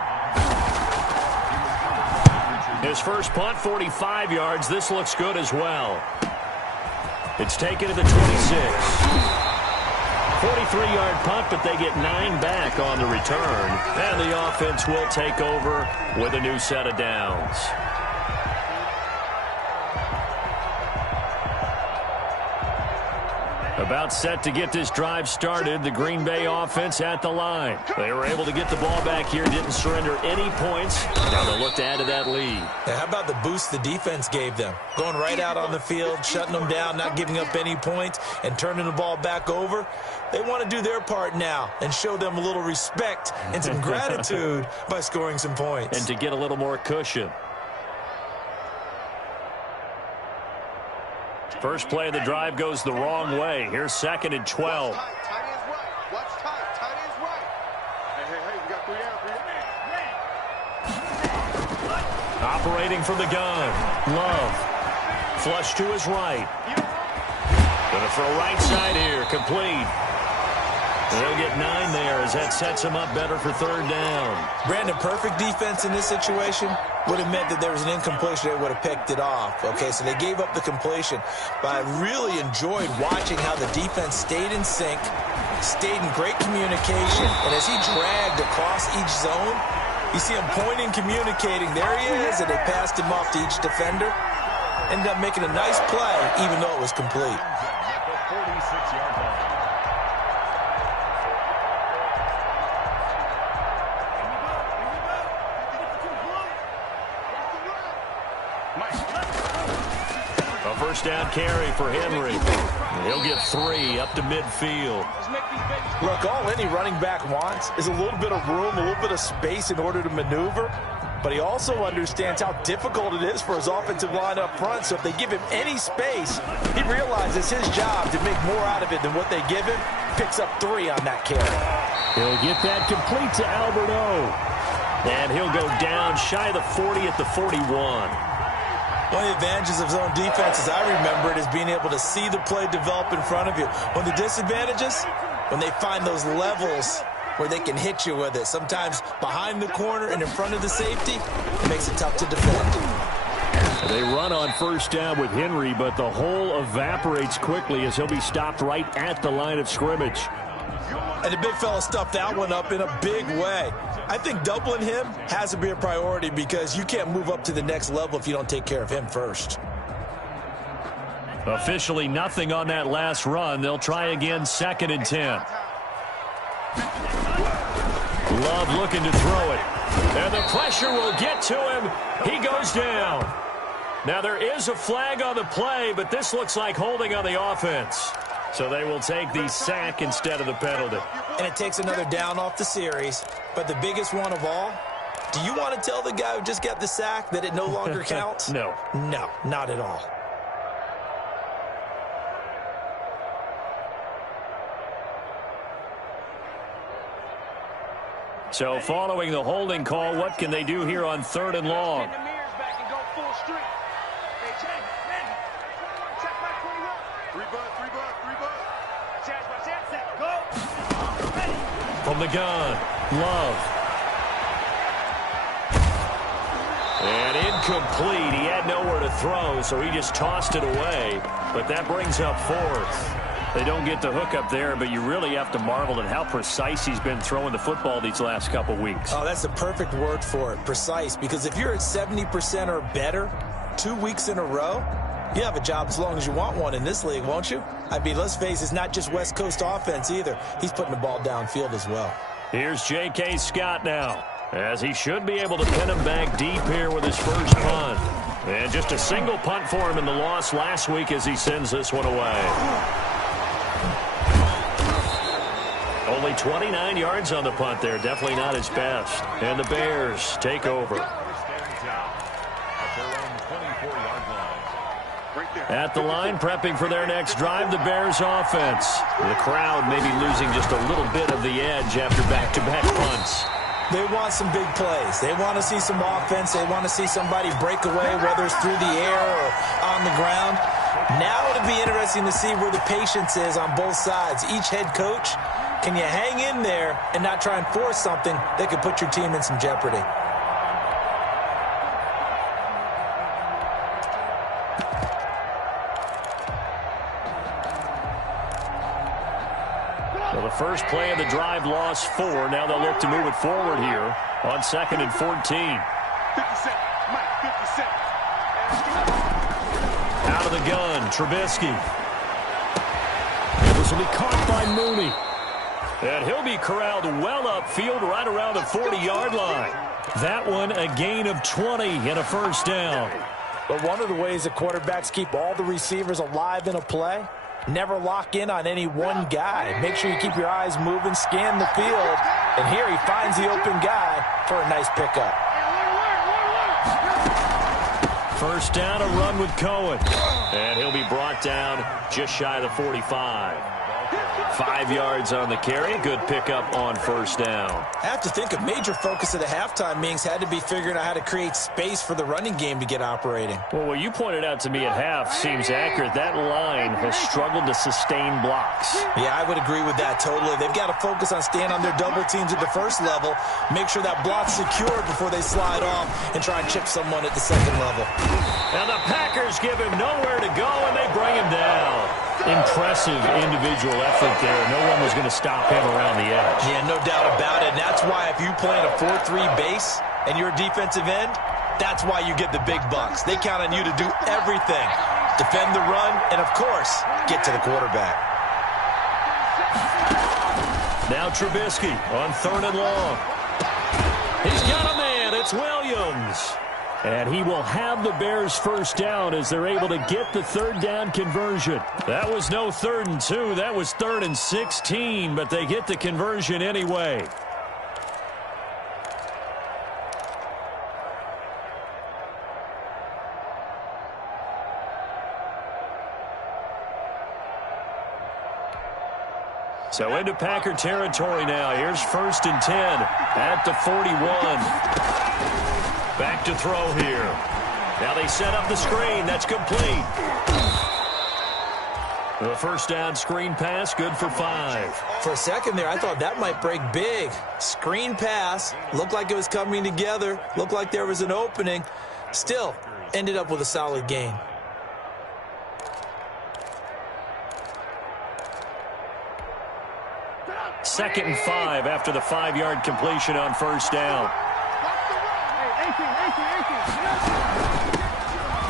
His first punt, 45 yards. This looks good as well. It's taken to the 26. 43-yard punt, but they get 9 back on the return. And the offense will take over with a new set of downs. About set to get this drive started. The Green Bay offense at the line. They were able to get the ball back here, didn't surrender any points. Now they'll look to add to that lead. Yeah, how about the boost the defense gave them? Going right out on the field, shutting them down, not giving up any points, and turning the ball back over. They want to do their part now and show them a little respect and some gratitude by scoring some points. And to get a little more cushion. First play of the drive goes the wrong way. Here's 2nd and 12. Tight ends right. Watch tight ends right. Hey, we got 3 down. Operating from the gun. Love. Flush to his right. Gonna throw right side here. Complete. They'll get 9 there as that sets him up better for 3rd down. Brandon, perfect defense in this situation would have meant that there was an incompletion. They would have picked it off. Okay, so they gave up the completion. But I really enjoyed watching how the defense stayed in sync, stayed in great communication, and as he dragged across each zone, you see him pointing, communicating. There he is, and they passed him off to each defender. Ended up making a nice play, even though it was complete. At the 46-yard line. A first down carry for Henry. He'll get 3 up to midfield. Look, all any running back wants is a little bit of room, a little bit of space in order to maneuver. But he also understands how difficult it is for his offensive line up front. So if they give him any space, he realizes his job to make more out of it than what they give him. Picks up 3 on that carry. He'll get that complete to Albert O. And he'll go down shy of the 40 at the 41. One of the advantages of zone defense, as I remember it, is being able to see the play develop in front of you. One of the disadvantages, when they find those levels where they can hit you with it. Sometimes behind the corner and in front of the safety, it makes it tough to defend. They run on first down with Henry, but the hole evaporates quickly as he'll be stopped right at the line of scrimmage. And the big fella stuffed that one up in a big way. I think doubling him has to be a priority because you can't move up to the next level if you don't take care of him first. Officially nothing on that last run. They'll try again, 2nd and 10. Love looking to throw it. And the pressure will get to him. He goes down. Now there is a flag on the play, but this looks like holding on the offense. So they will take the sack instead of the penalty. And it takes another down off the series. But the biggest one of all, do you want to tell the guy who just got the sack that it no longer counts? No. No, not at all. So following the holding call, what can they do here on 3rd and long? From the gun, Love. And incomplete. He had nowhere to throw, so he just tossed it away. But that brings up 4th. They don't get the hook up there, but you really have to marvel at how precise he's been throwing the football these last couple weeks. Oh, that's the perfect word for it, precise. Because if you're at 70% or better 2 weeks in a row, you have a job as long as you want one in this league, won't you? I mean, let's face it, it's not just West Coast offense either. He's putting the ball downfield as well. Here's J.K. Scott now, as he should be able to pin him back deep here with his first punt. And just a single punt for him in the loss last week as he sends this one away. Only 29 yards on the punt there. Definitely not his best. And the Bears take over. At the line, prepping for their next drive, the Bears offense. The crowd maybe losing just a little bit of the edge after back-to-back punts. They want some big plays. They want to see some offense. They want to see somebody break away, whether it's through the air or on the ground. Now it'll be interesting to see where the patience is on both sides. Each head coach, can you hang in there and not try and force something that could put your team in some jeopardy? Well, the first play of the drive lost 4. Now they'll look to move it forward here on 2nd and 14. 50 seconds. Mike, 50 seconds. Out of the gun, Trubisky. This will be caught by Mooney. And he'll be corralled well upfield right around the 40-yard line. That one a gain of 20 and a first down. But one of the ways that quarterbacks keep all the receivers alive in a play, never lock in on any one guy. Make sure you keep your eyes moving, scan the field. And here he finds the open guy for a nice pickup. First down, a run with Cohen. And he'll be brought down just shy of the 45. 5 yards on the carry. Good pickup on first down. I have to think a major focus of the halftime meetings had to be figuring out how to create space for the running game to get operating. Well, what you pointed out to me at half seems accurate. That line has struggled to sustain blocks. Yeah, I would agree with that totally. They've got to focus on staying on their double teams at the first level, make sure that block's secured before they slide off and try and chip someone at the second level. And the Packers give him nowhere to go, and they bring him down. Impressive individual effort there. No one was going to stop him around the edge. Yeah, no doubt about it. And that's why if you play in a 4-3 base and you're a defensive end, that's why you get the big bucks. They count on you to do everything. Defend the run and, of course, get to the quarterback. Now Trubisky on 3rd and long. He's got a man. It's Williams. And he will have the Bears first down as they're able to get the 3rd down conversion. That was no 3rd and 2. That was 3rd and 16, but they get the conversion anyway. So into Packer territory now. Here's 1st and 10 at the 41. Back to throw here. Now they set up the screen. That's complete. The first down screen pass, good for 5. For a second there, I thought that might break big. Screen pass. Looked like it was coming together. Looked like there was an opening. Still, ended up with a solid gain. Second and 5 after the 5-yard completion on first down.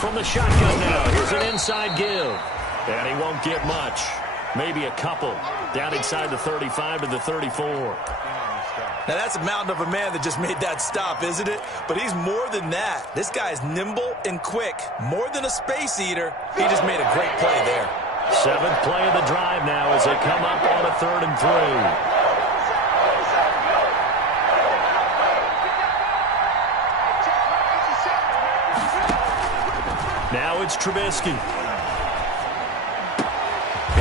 From the shotgun now, here's an inside give. And he won't get much. Maybe a couple. Down inside the 35 to the 34. Now that's a mountain of a man that just made that stop, isn't it? But he's more than that. This guy's nimble and quick. More than a space eater. He just made a great play there. 7th play of the drive now as they come up on a 3rd and 3. Now it's Trubisky.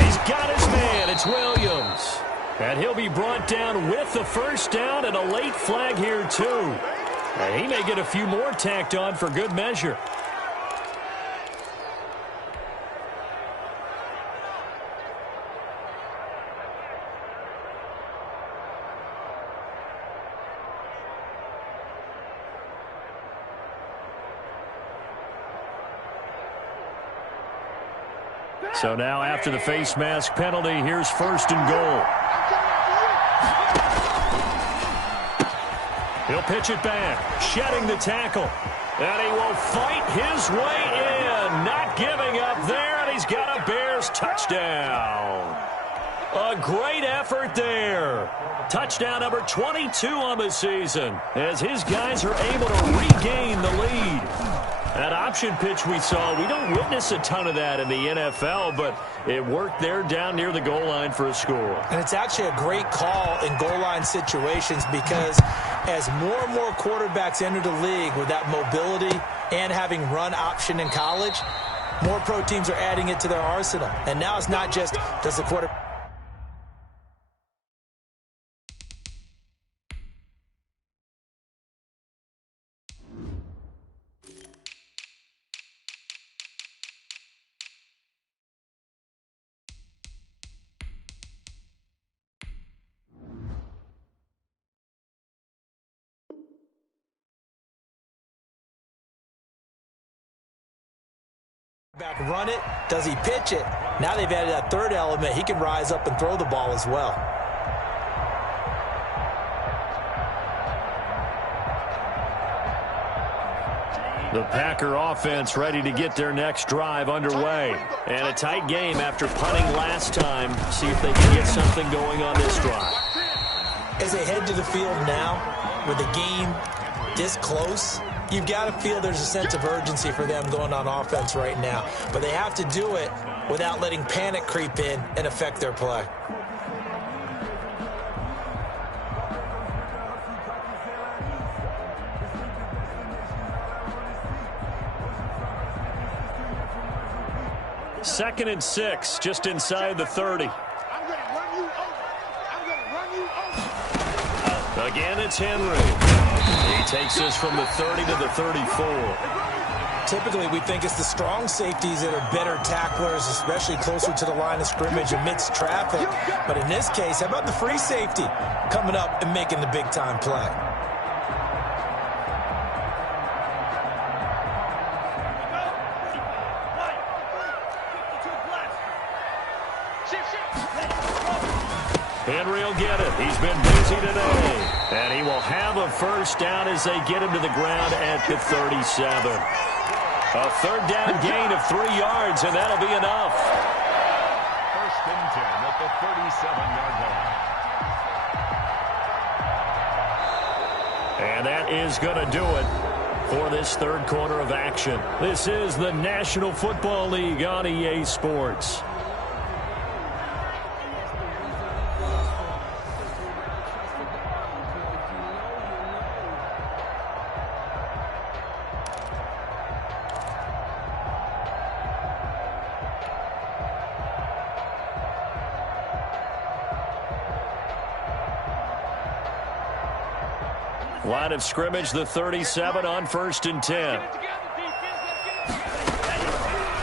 He's got his man. It's Williams. And he'll be brought down with the first down and a late flag here, too. And he may get a few more tacked on for good measure. So now after the face mask penalty, here's 1st and goal. He'll pitch it back, shedding the tackle. And he will fight his way in, not giving up there, and he's got a Bears touchdown. A great effort there. Touchdown number 22 on the season as his guys are able to regain the lead. That option pitch we saw, we don't witness a ton of that in the NFL, but it worked there down near the goal line for a score. And it's actually a great call in goal line situations because as more and more quarterbacks enter the league with that mobility and having run option in college, more pro teams are adding it to their arsenal. And now it's not just does the quarterback Back run it. Does he pitch it? Now they've added that third element. He can rise up and throw the ball as well. The Packer offense ready to get their next drive underway. And a tight game after punting last time. See if they can get something going on this drive. As they head to the field now, with the game this close, you've got to feel there's a sense of urgency for them going on offense right now. But they have to do it without letting panic creep in and affect their play. Second and 6, just inside the 30. Again, it's Henry. He takes us from the 30 to the 34. Typically, we think it's the strong safeties that are better tacklers, especially closer to the line of scrimmage amidst traffic. But in this case, how about the free safety coming up and making the big-time play? Henry will get it. He's been busy today. And he will have a first down as they get him to the ground at the 37. A third down gain of 3 yards, and that'll be enough. First and 10 at the 37-yard line. And that is going to do it for this third quarter of action. This is the National Football League on EA Sports. Line of scrimmage, the 37 on first and 10.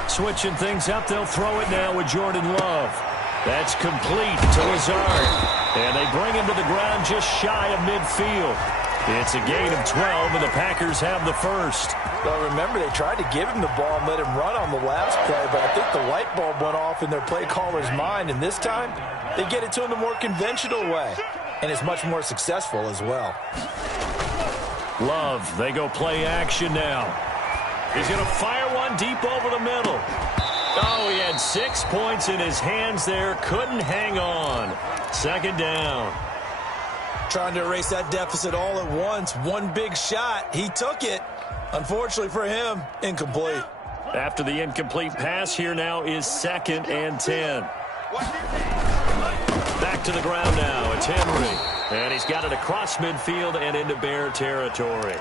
Switching things up, they'll throw it now with Jordan Love. That's complete to Lazard. And they bring him to the ground just shy of midfield. It's a gain of 12, and the Packers have the first. Well, remember, they tried to give him the ball and let him run on the last play, but I think the light bulb went off in their play caller's mind, and this time they get it to him the more conventional way, and it's much more successful as well. Love, they go play action now. He's going to fire one deep over the middle. Oh, he had 6 points in his hands there. Couldn't hang on. Second down. Trying to erase that deficit all at once. One big shot. He took it. Unfortunately for him, incomplete. After the incomplete pass, here now is second and 10. Back to the ground now. It's Henry. And he's got it across midfield and into Bear territory.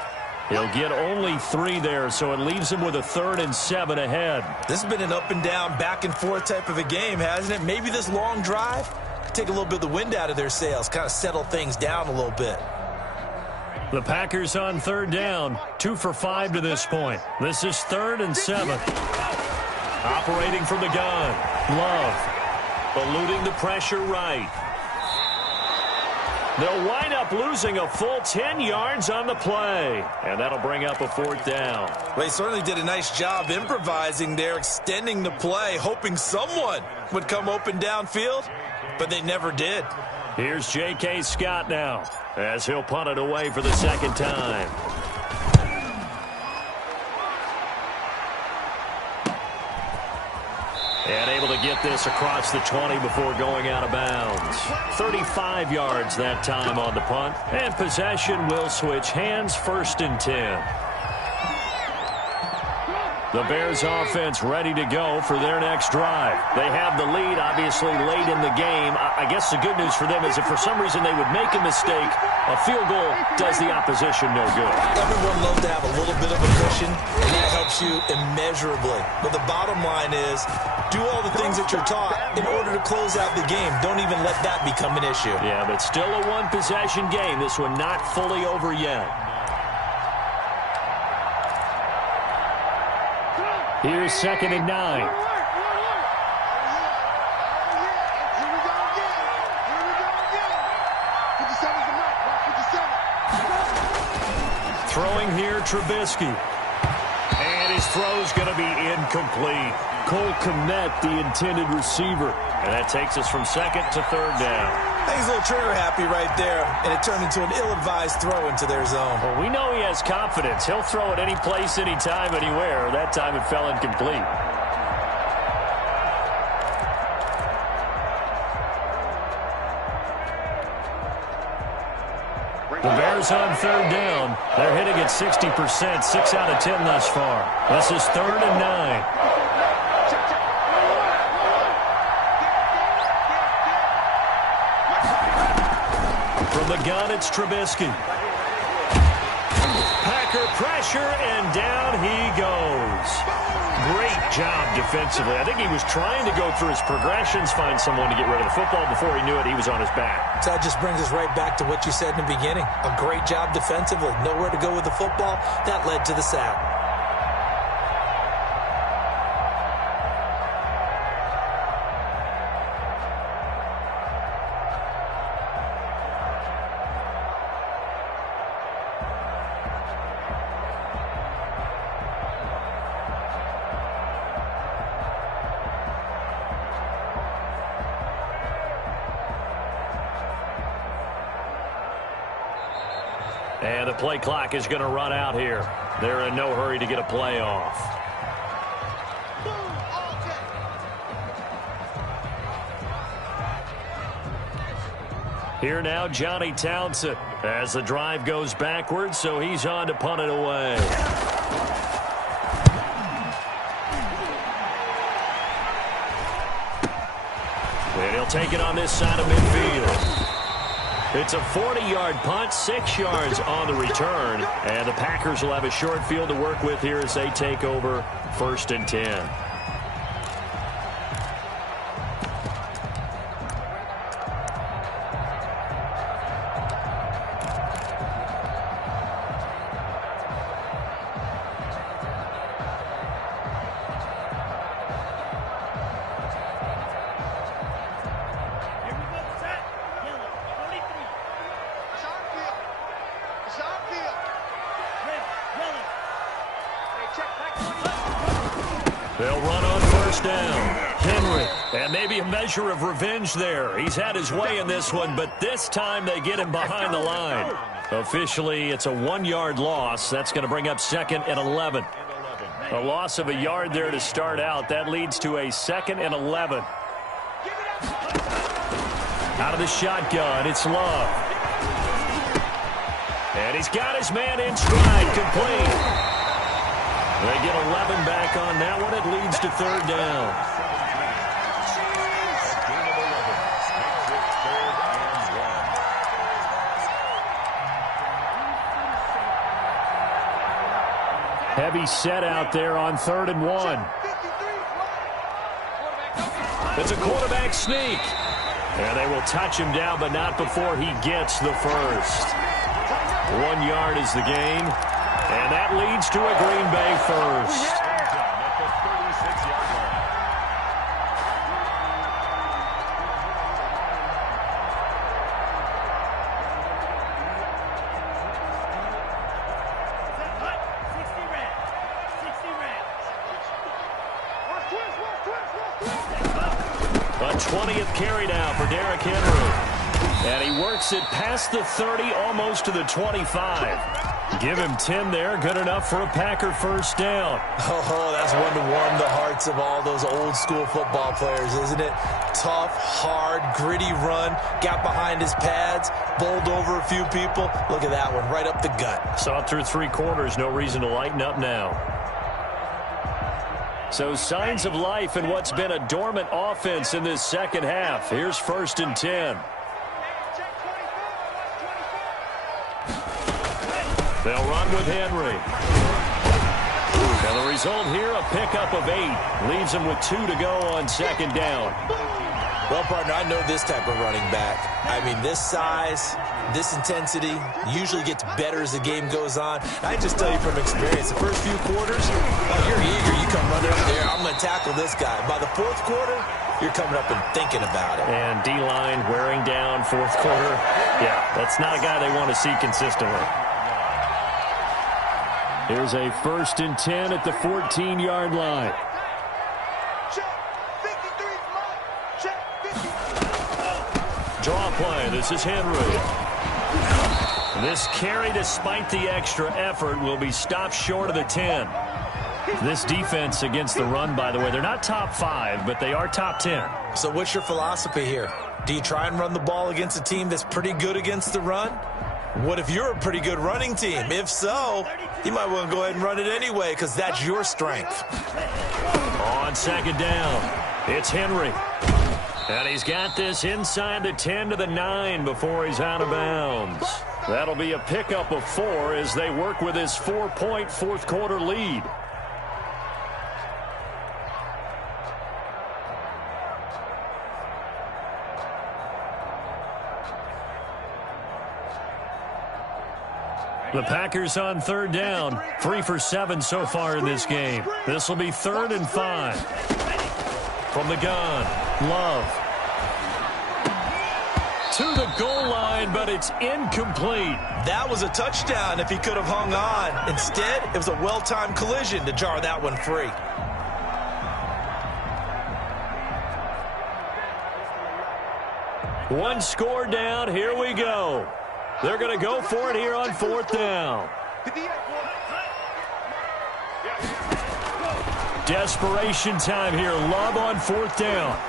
He'll get only 3 there, so it leaves him with a 3rd and 7 ahead. This has been an up-and-down, back-and-forth type of a game, hasn't it? Maybe this long drive could take a little bit of the wind out of their sails, kind of settle things down a little bit. The Packers on third down, 2 for 5 to this point. This is 3rd and 7. Operating from the gun, Love. Eluding the pressure right. They'll wind up losing a full 10 yards on the play. And that'll bring up a 4th down. Well, he certainly did a nice job improvising there, extending the play, hoping someone would come open downfield, but they never did. Here's J.K. Scott now, as he'll punt it away for the second time. And able to get this across the 20 before going out of bounds. 35 yards that time on the punt. And possession will switch hands, 1st and 10. The Bears offense ready to go for their next drive. They have the lead, obviously, late in the game. I guess the good news for them is if for some reason they would make a mistake, a field goal does the opposition no good. Everyone loves to have a little bit of a cushion, and that helps you immeasurably. But the bottom line is, do all the things that you're taught in order to close out the game. Don't even let that become an issue. Yeah, but still a one-possession game. This one not fully over yet. Here's 2nd and 9. Throwing here, Trubisky. And his throw's going to be incomplete. Cole Kmet, the intended receiver. And that takes us from second to third down. I think he's a little trigger happy right there, and it turned into an ill-advised throw into their zone. Well, we know he has confidence. He'll throw it any place, anytime, anywhere. That time it fell incomplete. The Bears on third down. They're hitting at 60%, 6 out of 10 thus far. This is 3rd and 9. From the gun, it's Trubisky. Packer pressure, and down he goes. Great job defensively. I think he was trying to go through his progressions, find someone to get rid of the football. Before he knew it, he was on his back. So that just brings us right back to what you said in the beginning. A great job defensively. Nowhere to go with the football. That led to the sack. And the play clock is going to run out here. They're in no hurry to get a play off. Here now, Johnny Townsend, as the drive goes backwards, so he's on to punt it away. And he'll take it on this side of midfield. It's a 40-yard punt, 6 yards on the return, and the Packers will have a short field to work with here as they take over 1st and 10. They'll run on 1st down. Henry, and maybe a measure of revenge there. He's had his way in this one, but this time they get him behind the line. Officially, it's a 1-yard loss. That's going to bring up 2nd and 11. A loss of a yard there to start out. That leads to a 2nd and 11. Out of the shotgun, it's Love. And he's got his man in stride, complete. They get 11 back on that one. It leads to 3rd down. Heavy set out there on 3rd and 1. It's a quarterback sneak. And they will touch him down, but not before he gets the first. 1 yard is the gain. And that leads to a Green Bay first. A 20th carry now for Derrick Henry. And he works it past the 30, almost to the 25. Give him 10 there. Good enough for a Packer first down. Oh, that's one to warm the hearts of all those old-school football players, isn't it? Tough, hard, gritty run. Got behind his pads, bowled over a few people. Look at that one, right up the gut. Saw it through 3 quarters. No reason to lighten up now. So signs of life in what's been a dormant offense in this second half. Here's 1st and 10. They'll run with Henry. And the result here, a pickup of 8. Leaves them with 2 to go on 2nd down. Well, partner, I know this type of running back. I mean, this size, this intensity usually gets better as the game goes on. I just tell you from experience, the first few quarters, you're eager. You come running up there, I'm going to tackle this guy. By the 4th quarter, you're coming up and thinking about it. And D-line wearing down 4th quarter. Yeah, that's not a guy they want to see consistently. Here's a 1st and 10 at the 14-yard line. Check. 53's mine. Check. 50. Draw play. This is Henry. This carry, despite the extra effort, will be stopped short of the 10. This defense against the run, by the way, they're not top 5, but they are top 10. So what's your philosophy here? Do you try and run the ball against a team that's pretty good against the run? What if you're a pretty good running team? If so, you might want to go ahead and run it anyway because that's your strength. On 2nd down, it's Henry. And he's got this inside the 10 to the 9 before he's out of bounds. That'll be a pickup of 4 as they work with his 4-point 4th quarter lead. The Packers on 3rd down, 3 for 7 so far in this game. This will be 3rd and 5. From the gun, Love. To the goal line, but it's incomplete. That was a touchdown if he could have hung on. Instead, it was a well-timed collision to jar that one free. One score down, here we go. They're going to go for it here on 4th down. Desperation time here. Love on 4th down.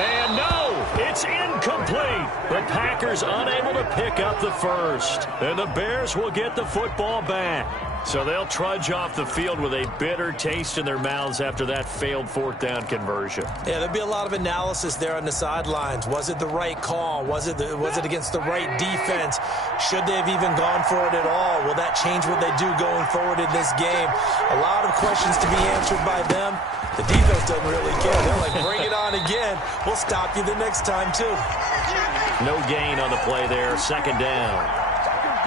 And no, it's incomplete. The Packers unable to pick up the first. And the Bears will get the football back. So they'll trudge off the field with a bitter taste in their mouths after that failed 4th down conversion. Yeah, there'll be a lot of analysis there on the sidelines. Was it the right call? Was it against the right defense? Should they have even gone for it at all? Will that change what they do going forward in this game? A lot of questions to be answered by them. The defense doesn't really care. They're like, bring it on again. We'll stop you the next time, too. No gain on the play there. 2nd down.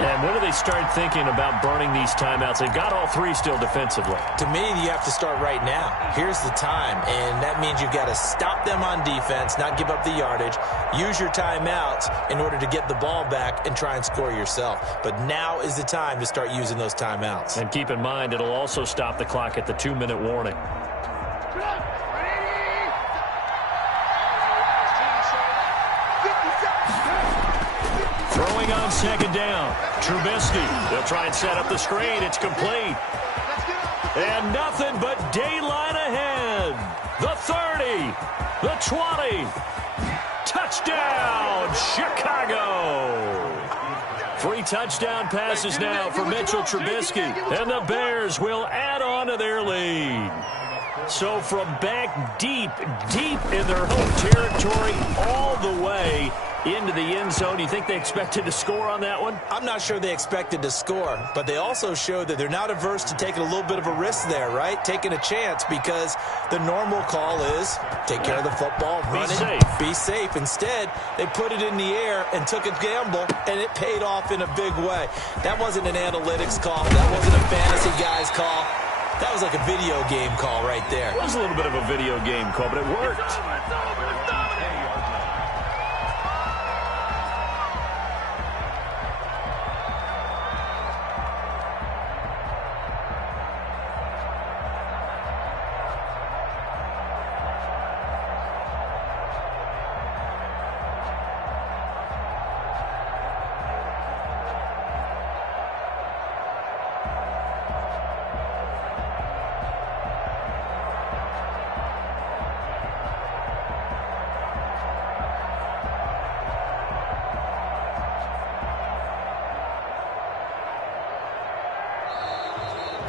And when do they start thinking about burning these timeouts? They've got all 3 still defensively. To me, you have to start right now. Here's the time, and that means you've got to stop them on defense, not give up the yardage, use your timeouts in order to get the ball back and try and score yourself. But now is the time to start using those timeouts. And keep in mind, it'll also stop the clock at the 2-minute warning. Throwing on 2nd down. Trubisky. They'll try and set up the screen. It's complete. And nothing but daylight ahead. The 30. The 20. Touchdown, Chicago. 3 touchdown passes now for Mitchell Trubisky. And the Bears will add on to their lead. So from back deep in their home territory all the way into the end zone. You think they expected to score on that one? I'm not sure they expected to score, but they also showed that they're not averse to taking a little bit of a risk there, right? Taking a chance because the normal call is take care of the football, run it, be safe. Instead, they put it in the air and took a gamble, and it paid off in a big way. That wasn't an analytics call. That wasn't a fantasy guy's call. That was like a video game call right there. It was a little bit of a video game call, but it worked.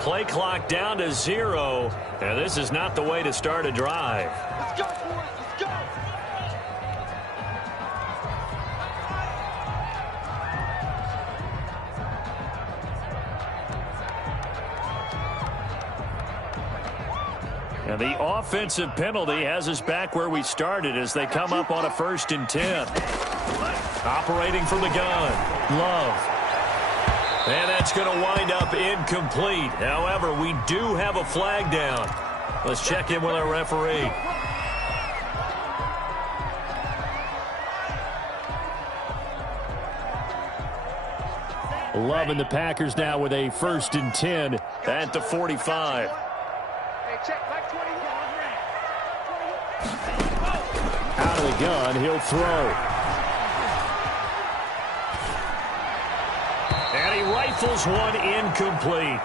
Play clock down to 0, and this is not the way to start a drive. Let's go, boys. Let's go. And the offensive penalty has us back where we started as they come up on a 1st and 10. Operating from the gun, Love. And that's going to wind up incomplete. However, we do have a flag down. Let's check in with our referee. Loving the Packers now with a 1st and 10 at the 45. Out of the gun, he'll throw. And he rifles one incomplete.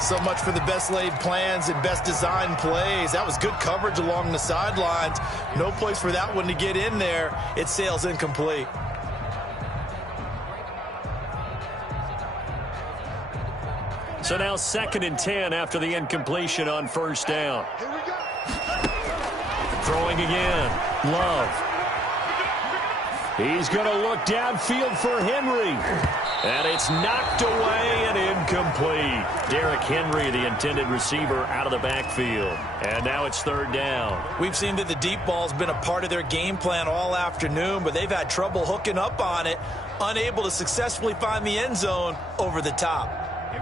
So much for the best laid plans and best designed plays. That was good coverage along the sidelines. No place for that one to get in there. It sails incomplete. So now 2nd and 10 after the incompletion on 1st down. Throwing again. Love. He's going to look downfield for Henry. And it's knocked away and incomplete. Derrick Henry, the intended receiver, out of the backfield. And now it's 3rd down. We've seen that the deep ball's been a part of their game plan all afternoon, but they've had trouble hooking up on it, unable to successfully find the end zone over the top.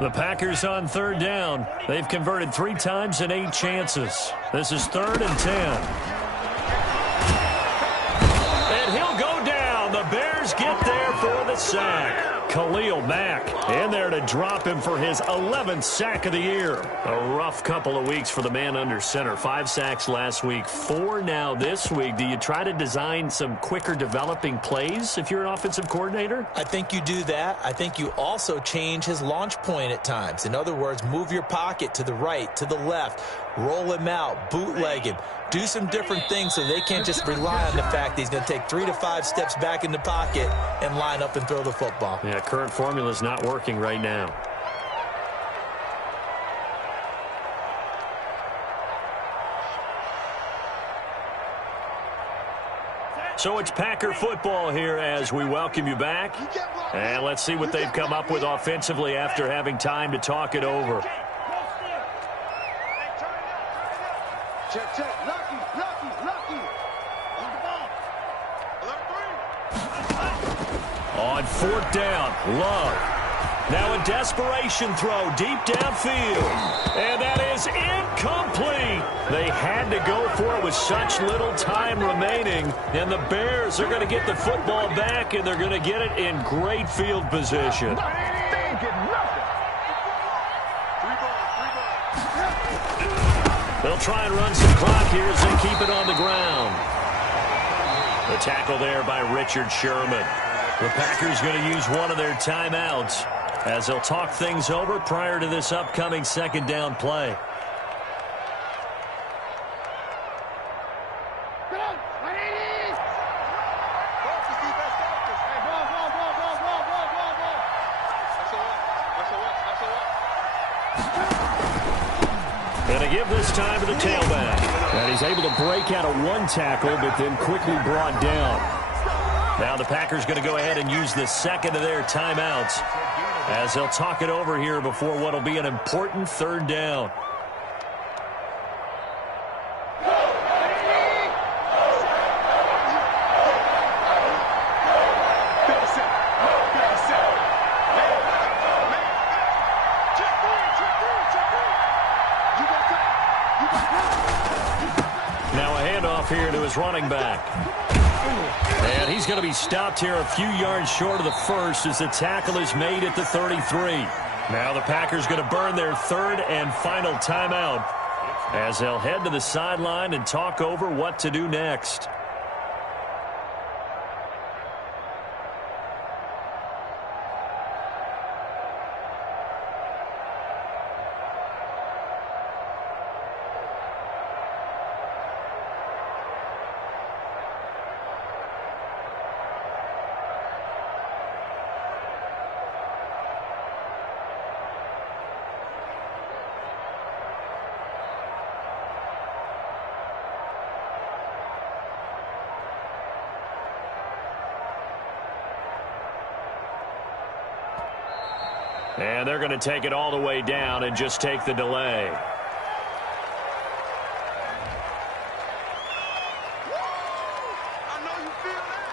The Packers on 3rd down. They've converted 3 times in 8 chances. This is 3rd and 10. And he'll go down. The Bears get there for the sack. Khalil Mack in there to drop him for his 11th sack of the year. A rough couple of weeks for the man under center. 5 sacks last week, 4 now this week. Do you try to design some quicker developing plays if you're an offensive coordinator? I think you do that. I think you also change his launch point at times. In other words, move your pocket to the right, to the left, roll him out, bootleg him. Do some different things so they can't just rely on the fact that he's going to take 3 to 5 steps back in the pocket and line up and throw the football. Yeah, current formula is not working right now. So it's Packer football here as we welcome you back. And let's see what they've come up with offensively after having time to talk it over. Check, check. Lucky. On 4th down, Love. Now a desperation throw deep downfield. And that is incomplete. They had to go for it with such little time remaining. And the Bears are going to get the football back, and they're going to get it in great field position. They'll try and run some clock here as they keep it on the ground. The tackle there by Richard Sherman. The Packers going to use one of their timeouts as they'll talk things over prior to this upcoming 2nd down play. Going to give this time to the tailback. And he's able to break out of 1 tackle, but then quickly brought down. Now the Packers going to go ahead and use the 2nd of their timeouts as they'll talk it over here before what will be an important 3rd down. Now a handoff here to his running back. And he's going to be stopped here a few yards short of the 1st as the tackle is made at the 33. Now the Packers going to burn their 3rd and final timeout as they'll head to the sideline and talk over what to do next. And they're going to take it all the way down and just take the delay. I know you feel that.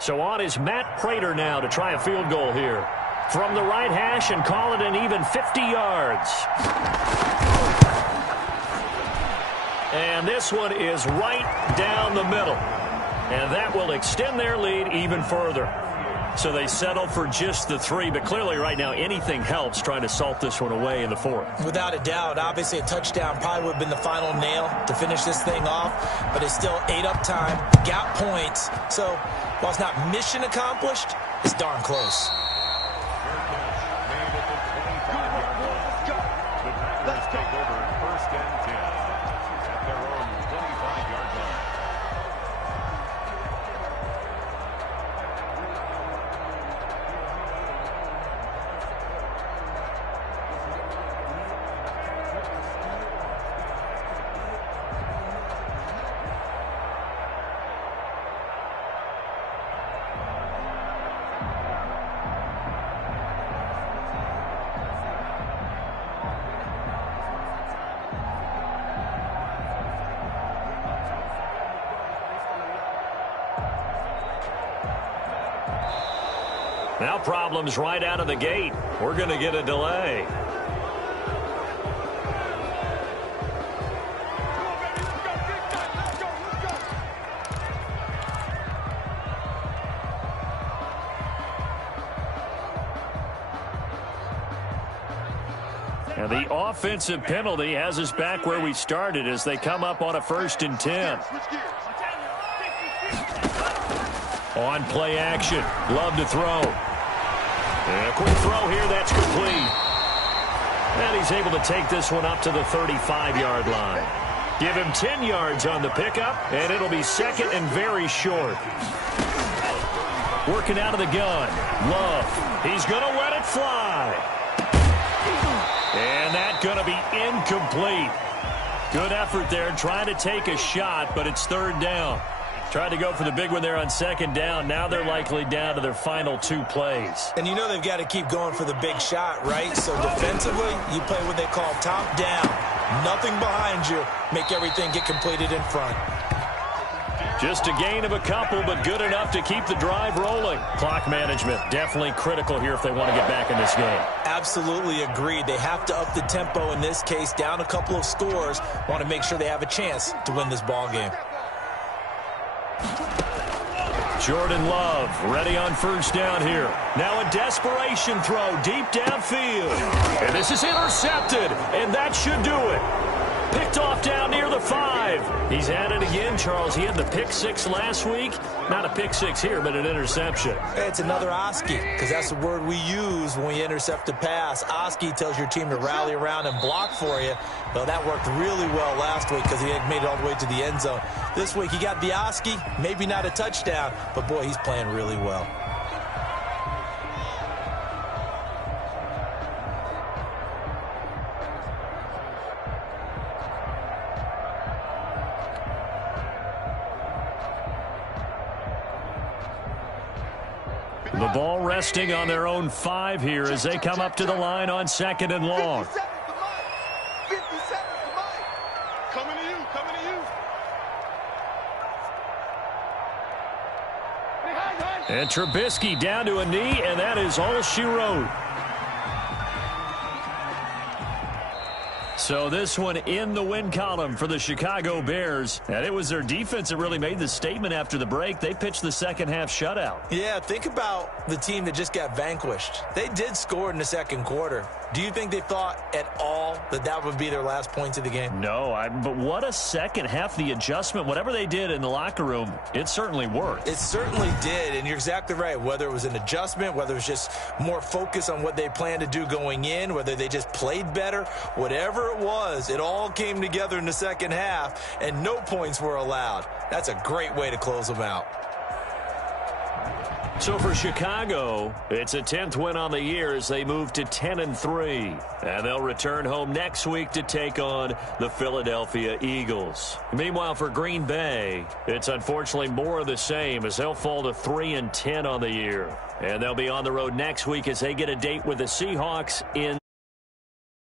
So on is Matt Prater now to try a field goal here. from the right hash and call it an even 50 yards. And this one is right down the middle. And that will extend their lead even further. So they settle for just the 3, but clearly right now anything helps trying to salt this one away in the 4th. Without a doubt, obviously a touchdown probably would have been the final nail to finish this thing off, but it's still ate up time, got points. So while it's not mission accomplished, it's darn close. Let's take over 1st and 10 at their own 25-yard line. Now problems right out of the gate. We're going to get a delay. And the offensive penalty has us back where we started as they come up on a 1st and 10. On play action. Love to throw. And a quick throw here. That's complete. And he's able to take this one up to the 35-yard line. Give him 10 yards on the pickup, and it'll be 2nd and very short. Working out of the gun. Love. He's going to let it fly. And that's going to be incomplete. Good effort there trying to take a shot, but it's 3rd down. Tried to go for the big one there on 2nd down. Now they're likely down to their final 2 plays. And you know they've got to keep going for the big shot, right? So defensively, you play what they call top down. Nothing behind you. Make everything get completed in front. Just a gain of a couple, but good enough to keep the drive rolling. Clock management, definitely critical here if they want to get back in this game. Absolutely agreed. They have to up the tempo in this case, down a couple of scores. Want to make sure they have a chance to win this ball game. Jordan Love ready on 1st down here. Now a desperation throw deep downfield. And this is intercepted, and that should do it. Picked off down near the 5. He's at it again, Charles. He had the pick 6 last week. Not a pick 6 here, but an interception. It's another Oski, because that's the word we use when we intercept a pass. Oski tells your team to rally around and block for you. Well, that worked really well last week because he made it all the way to the end zone. This week he got the Oski, maybe not a touchdown, but boy, he's playing really well. The ball resting on their own 5 here as they come up to the line on 2nd and long. 50 seconds to Mike. Coming to you, coming to you. And Trubisky down to a knee, and that is all she wrote. So this one in the win column for the Chicago Bears. And it was their defense that really made the statement after the break. They pitched the second half shutout. Yeah, think about the team that just got vanquished. They did score in the second quarter. Do you think they thought at all that that would be their last points of the game? No, but what a second half. The adjustment, whatever they did in the locker room, it certainly worked. It certainly did, and you're exactly right. Whether it was an adjustment, whether it was just more focus on what they planned to do going in, whether they just played better, whatever it was, it all came together in the second half, and no points were allowed. That's a great way to close them out. So for Chicago, it's a 10th win on the year as they move to 10-3. And they'll return home next week to take on the Philadelphia Eagles. Meanwhile, for Green Bay, it's unfortunately more of the same as they'll fall to 3-10 on the year. And they'll be on the road next week as they get a date with the Seahawks in